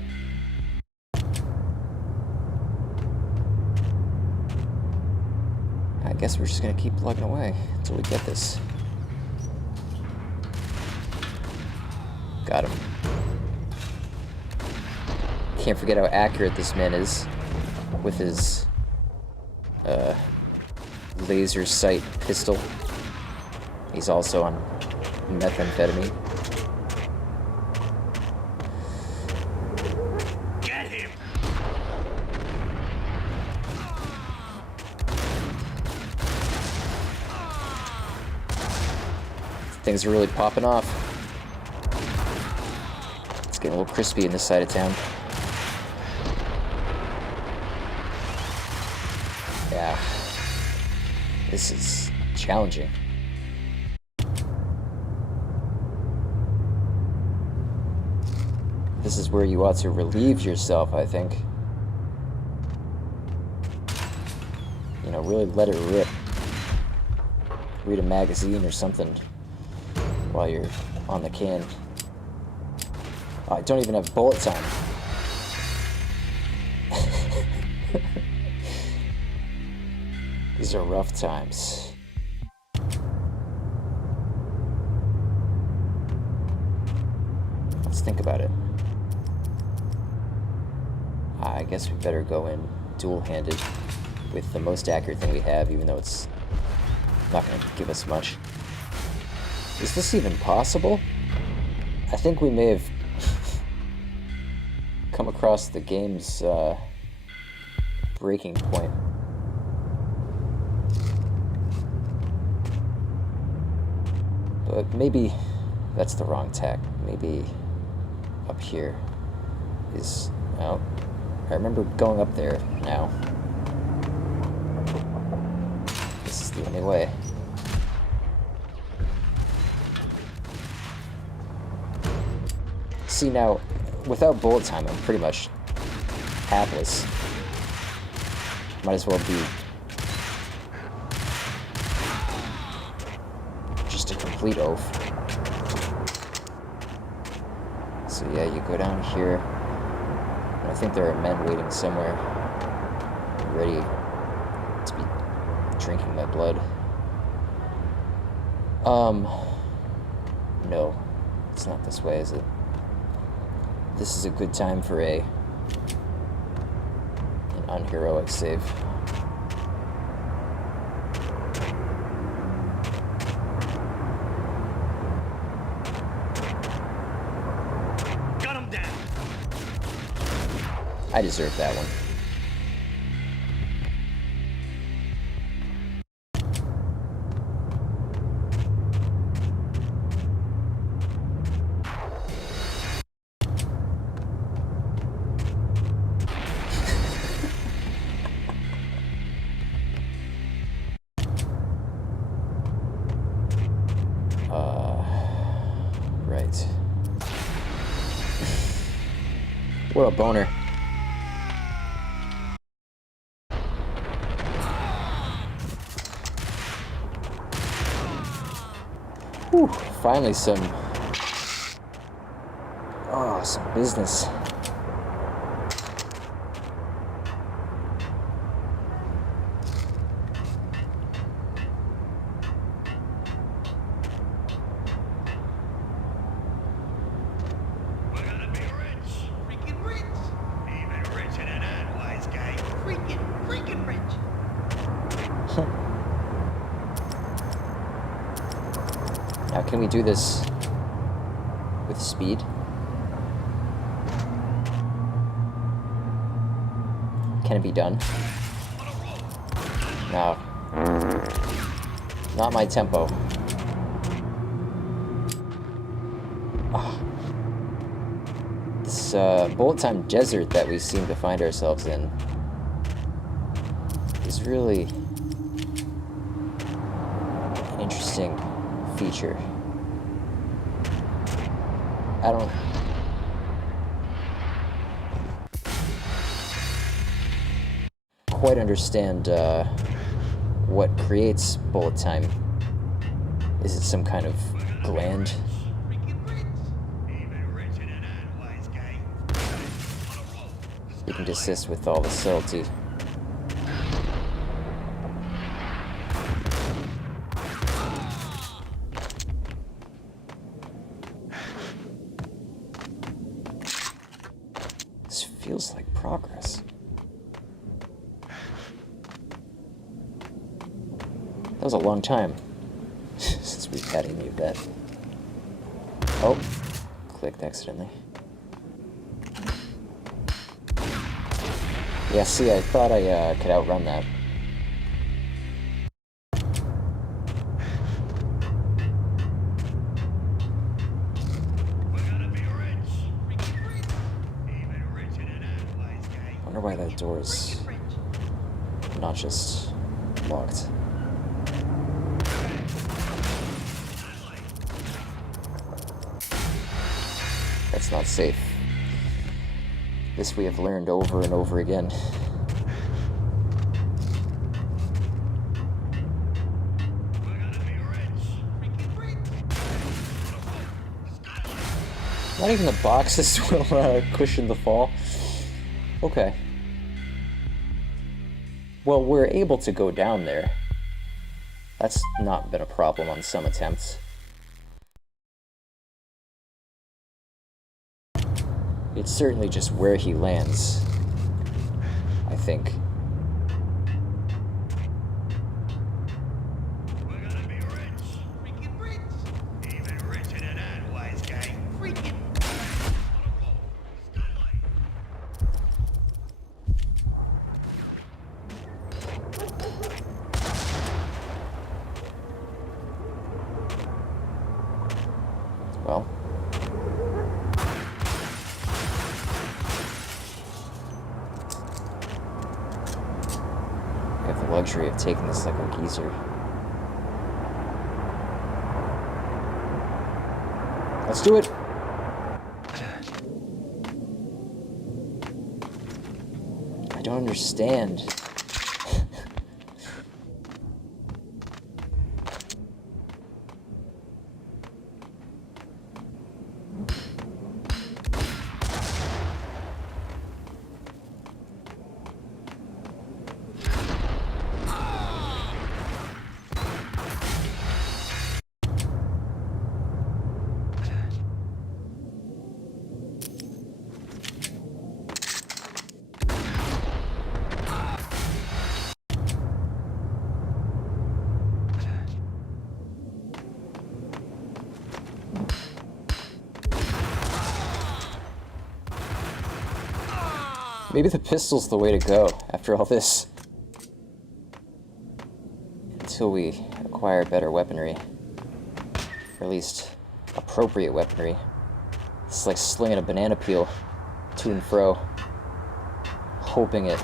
I guess we're just gonna keep plugging away until we get this. Got him. Can't forget how accurate this man is with his laser sight pistol. He's also on methamphetamine. Get him. Things are really popping off. It's getting a little crispy in this side of town. Yeah. This is challenging. This is where you ought to relieve yourself, I think. You know, really let it rip. Read a magazine or something while you're on the can. Oh, I don't even have bullet time. These are rough times. Let's think about it. I guess we better go in dual-handed with the most accurate thing we have, even though it's not going to give us much. Is this even possible? I think we may have come across the game's breaking point. But maybe that's the wrong tack. Maybe up here is... Oh, I remember going up there now. This is the only way. See, now, without bullet time, I'm pretty much hapless. Might as well be just a complete oaf. So yeah, you go down here, and I think there are men waiting somewhere, ready to be drinking my blood. No, it's not this way, is it? this is a good time for an unheroic save. Gun him down. I deserve that one. Right. What a boner. Whew, finally some business. We're gonna be rich. Freaking rich. Even richer than that, wise guy. Freaking rich. Now, can we do this with speed? Can it be done? No. Not my tempo. This bullet time desert that we seem to find ourselves in is really an interesting feature. I don't quite understand what creates bullet time. Is it some kind of gland? You can desist with all the subtlety. This feels like progress. That was a long time since we've had any of that. Oh, clicked accidentally. Yeah, see, I thought I could outrun that. I wonder why that door's not just locked. That's not safe. This we have learned over and over again. Not even the boxes will cushion the fall. Okay. Well, we're able to go down there. That's not been a problem on some attempts. It's certainly just where he lands, I think. We're gonna be rich. Freaking rich. Even richer than that, wise guy. Freaking. Well. I have the luxury of taking this like a geezer. Let's do it! I don't understand. Maybe the pistol's the way to go after all this. Until we acquire better weaponry. Or at least appropriate weaponry. It's like slinging a banana peel to and fro, hoping it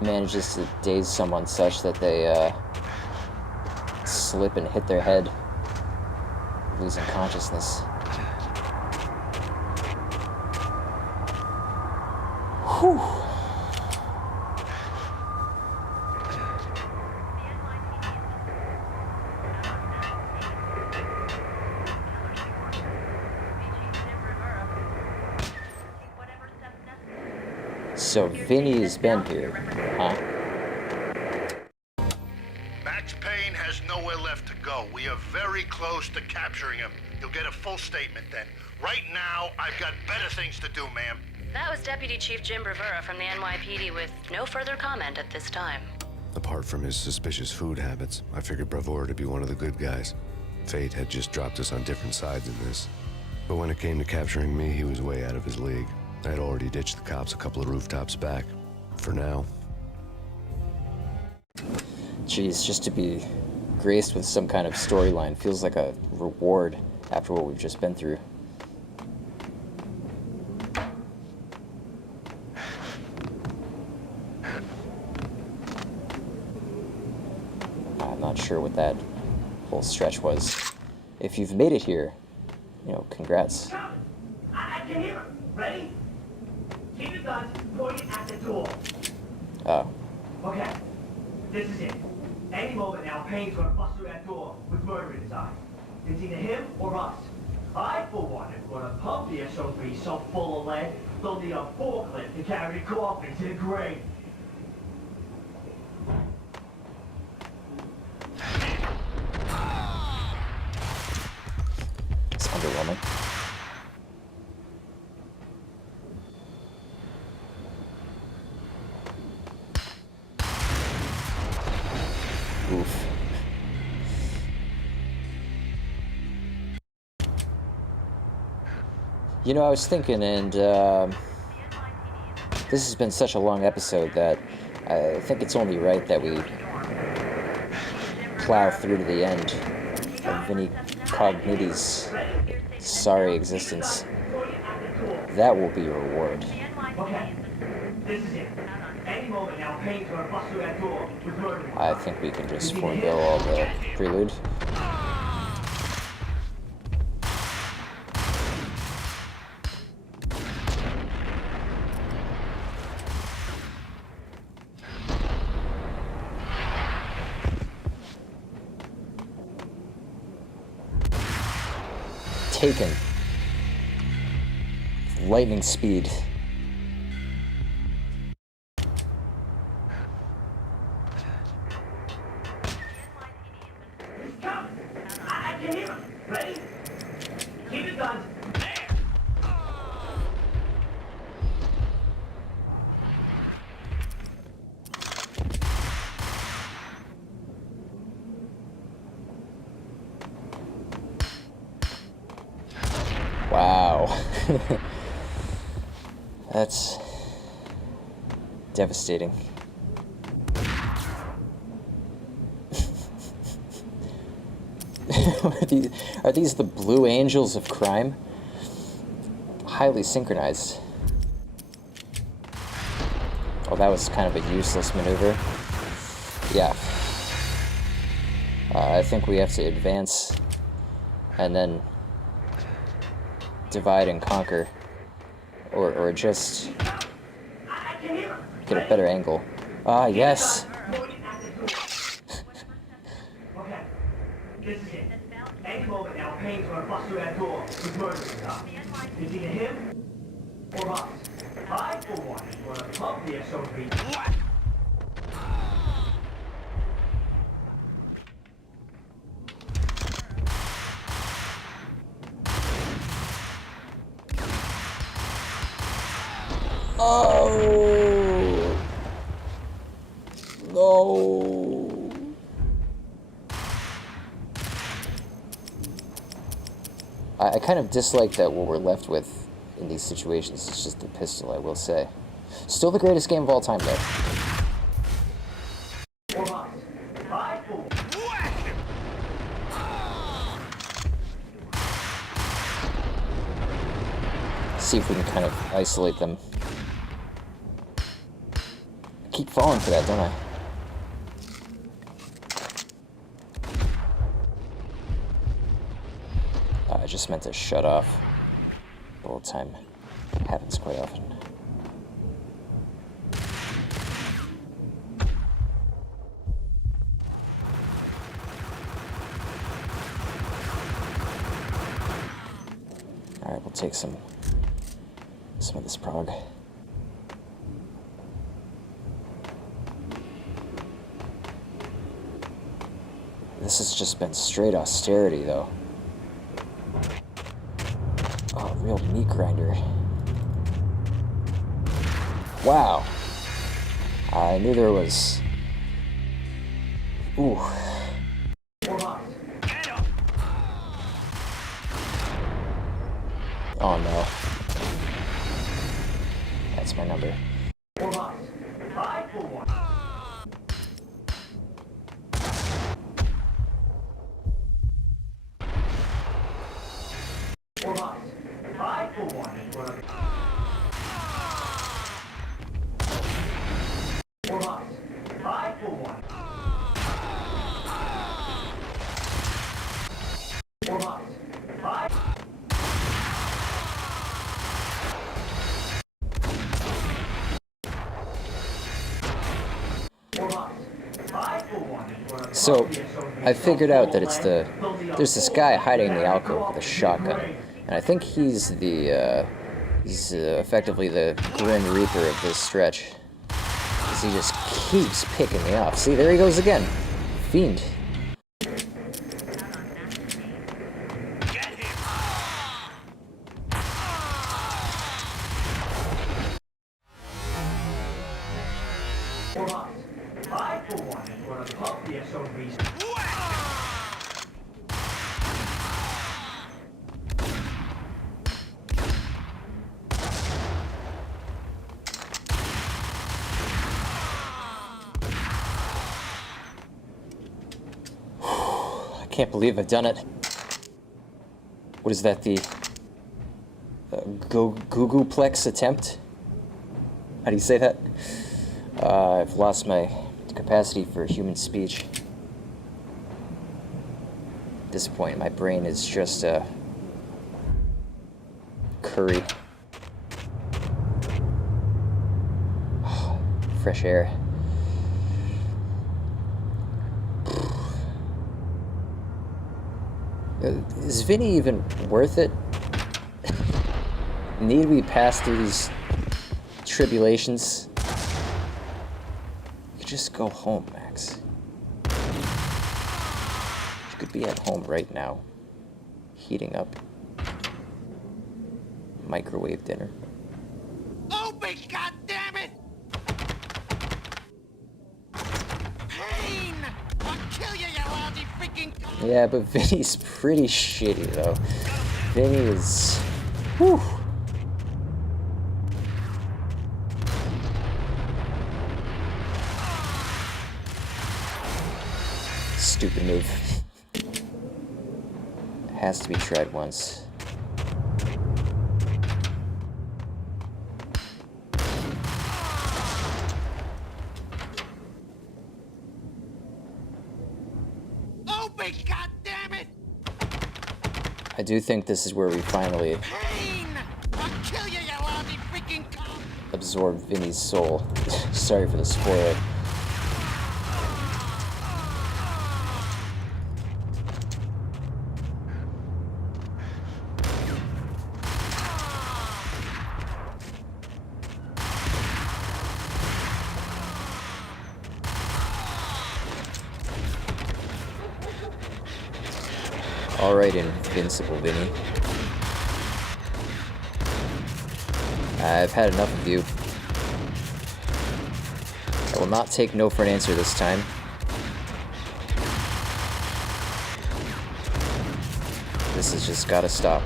manages to daze someone such that they slip and hit their head, losing consciousness. Whew. So Vinny's been here, huh? Max Payne has nowhere left to go. We are very close to capturing him. You'll get a full statement then. Right now, I've got better things to do, ma'am. That was Deputy Chief Jim Rivera from the NYPD with no further comment at this time. Apart from his suspicious food habits, I figured Bravura to be one of the good guys. Fate had just dropped us on different sides in this. But when it came to capturing me, he was way out of his league. I had already ditched the cops a couple of rooftops back. For now. Geez, just to be graced with some kind of storyline feels like a reward after what we've just been through. I'm not sure what that whole stretch was. If you've made it here, you know, congrats. I can hear him. Ready? Keep your guns pointed at the door. Oh. Okay. This is it. Any moment now, Payne's gonna bust through that door with murder in his eye. It's either him or us. I, for one, am gonna pump the SOB so full of lead, they'll need a forklift to carry the coffin to the grave. It's underwhelming. Oof. You know, I was thinking, and this has been such a long episode that I think it's only right that we plow through to the end of Vinnie Got Needy's sorry existence. That will be a reward. Okay. This is it. Any moment now, Payne's gonna bust through that door with murder. I think we can just forego all the prelude. Taken. Lightning speed. I can hear him. Ready? Keep your guns. Wow. That's devastating. Are these the Blue Angels of crime? Highly synchronized. Oh, that was kind of a useless maneuver. Yeah. I think we have to advance and then divide and conquer, or just get a better angle. Ah, yes. Okay. This is it. Any moment now, Payne's gonna bust through that door with murder in his eye. It's either him or us. I, for one, am gonna pump the SOB. Oh no! I kind of dislike that what we're left with in these situations. It's just the pistol, I will say. Still the greatest game of all time, though. See if we can kind of isolate them. I keep falling for that, don't I? I just meant to shut off. Bullet time happens quite often. Alright, we'll take some of this prog. This has just been straight austerity, though. Oh, real meat grinder. Wow. I knew there was... Ooh. Oh no. That's my number. So, I figured out that it's there's this guy hiding in the alcove with a shotgun, and I think he's effectively the Grim Reaper of this stretch, because he just keeps picking me off. See, there he goes again. Fiend. I can't believe I've done it. What is that, the Googleplex attempt? How do you say that? I've lost my capacity for human speech. At this point, my brain is just curry. Fresh air. Is Vinnie even worth it? Need we pass through these tribulations? You could just go home, Max. You could be at home right now, heating up microwave dinner. Open, goddammit! Payne! I'll kill you, you lousy freaking... Yeah, but Vinny's pretty shitty, though. Vinny is... Whew. Stupid move. Has to be tried once. Open, goddammit! I do think this is where we finally Payne! I'll kill you, you lousy freaking cop! absorb Vinny's soul. Sorry for the spoiler. Alright, Invincible Vinny. I've had enough of you. I will not take no for an answer this time. This has just gotta stop.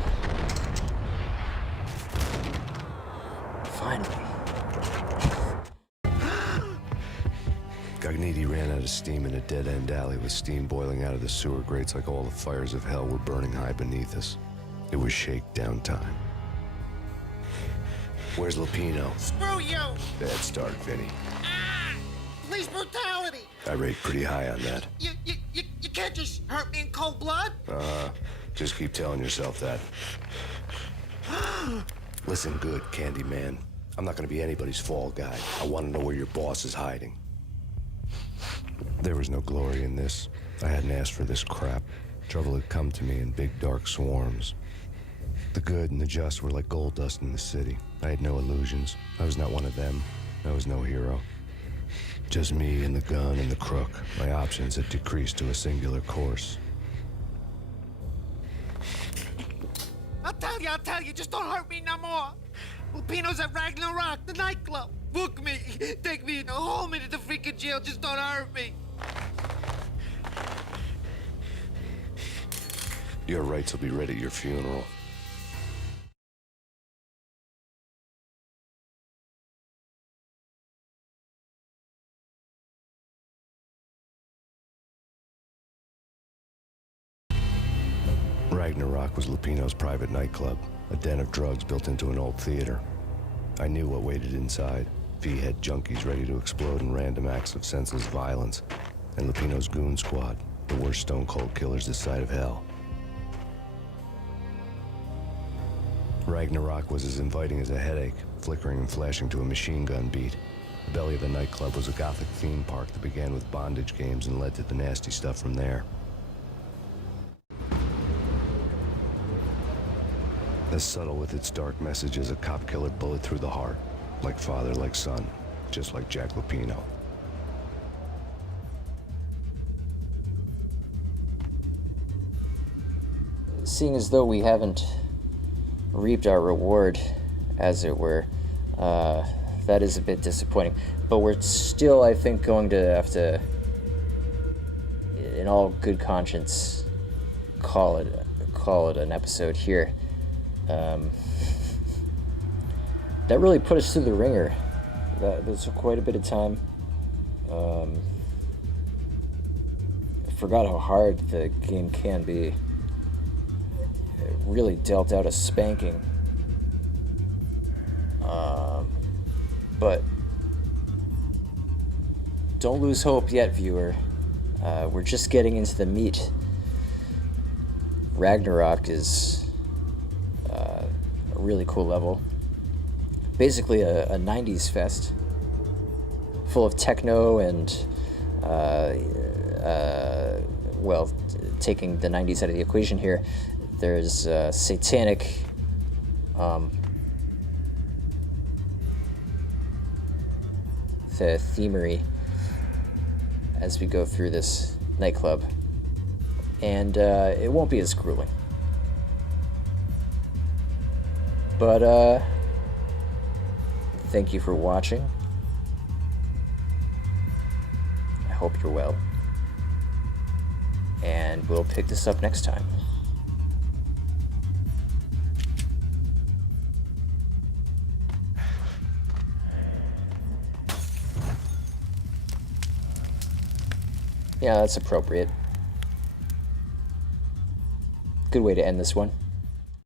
Finally. Got Needy ran out of steam in a dead-end alley with steam boiling out of the sewer grates like all the fires of hell were burning high beneath us. It was shakedown time. Where's Lupino? Screw you! Bad start, Vinny. Police brutality! I rate pretty high on that. You can't just hurt me in cold blood? Just keep telling yourself that. Listen good, Candyman. I'm not gonna be anybody's fall guy. I want to know where your boss is hiding. There was no glory in this. I hadn't asked for this crap. Trouble had come to me in big dark swarms. The good and the just were like gold dust in the city. I had no illusions. I was not one of them. I was no hero. Just me and the gun and the crook. My options had decreased to a singular course. I'll tell you, just don't hurt me no more. Lupino's at Ragnarok, the nightclub. Book me, take me, haul me to the freaking jail, just don't hurt me. Your rights will be ready at your funeral. Ragnarok was Lupino's private nightclub, a den of drugs built into an old theater. I knew what waited inside. V-head junkies ready to explode in random acts of senseless violence, and Lupino's goon squad, the worst stone-cold killers this side of hell. Ragnarok was as inviting as a headache, flickering and flashing to a machine gun beat. The belly of the nightclub was a gothic theme park that began with bondage games and led to the nasty stuff from there. As subtle with its dark message as a cop-killer bullet through the heart. Like father, like son. Just like Jack Lupino. Seeing as though we haven't reaped our reward, as it were, that is a bit disappointing. But we're still, I think, going to have to, in all good conscience, call it an episode here. That really put us through the ringer. That took quite a bit of time. I forgot how hard the game can be. It really dealt out a spanking. But don't lose hope yet, viewer. We're just getting into the meat. Ragnarok is a really cool level. Basically a 90s fest full of techno and well, taking the 90s out of the equation here, there's satanic the themery as we go through this nightclub, and it won't be as grueling, but thank you for watching. I hope you're well, and we'll pick this up next time. Yeah, that's appropriate. Good way to end this one.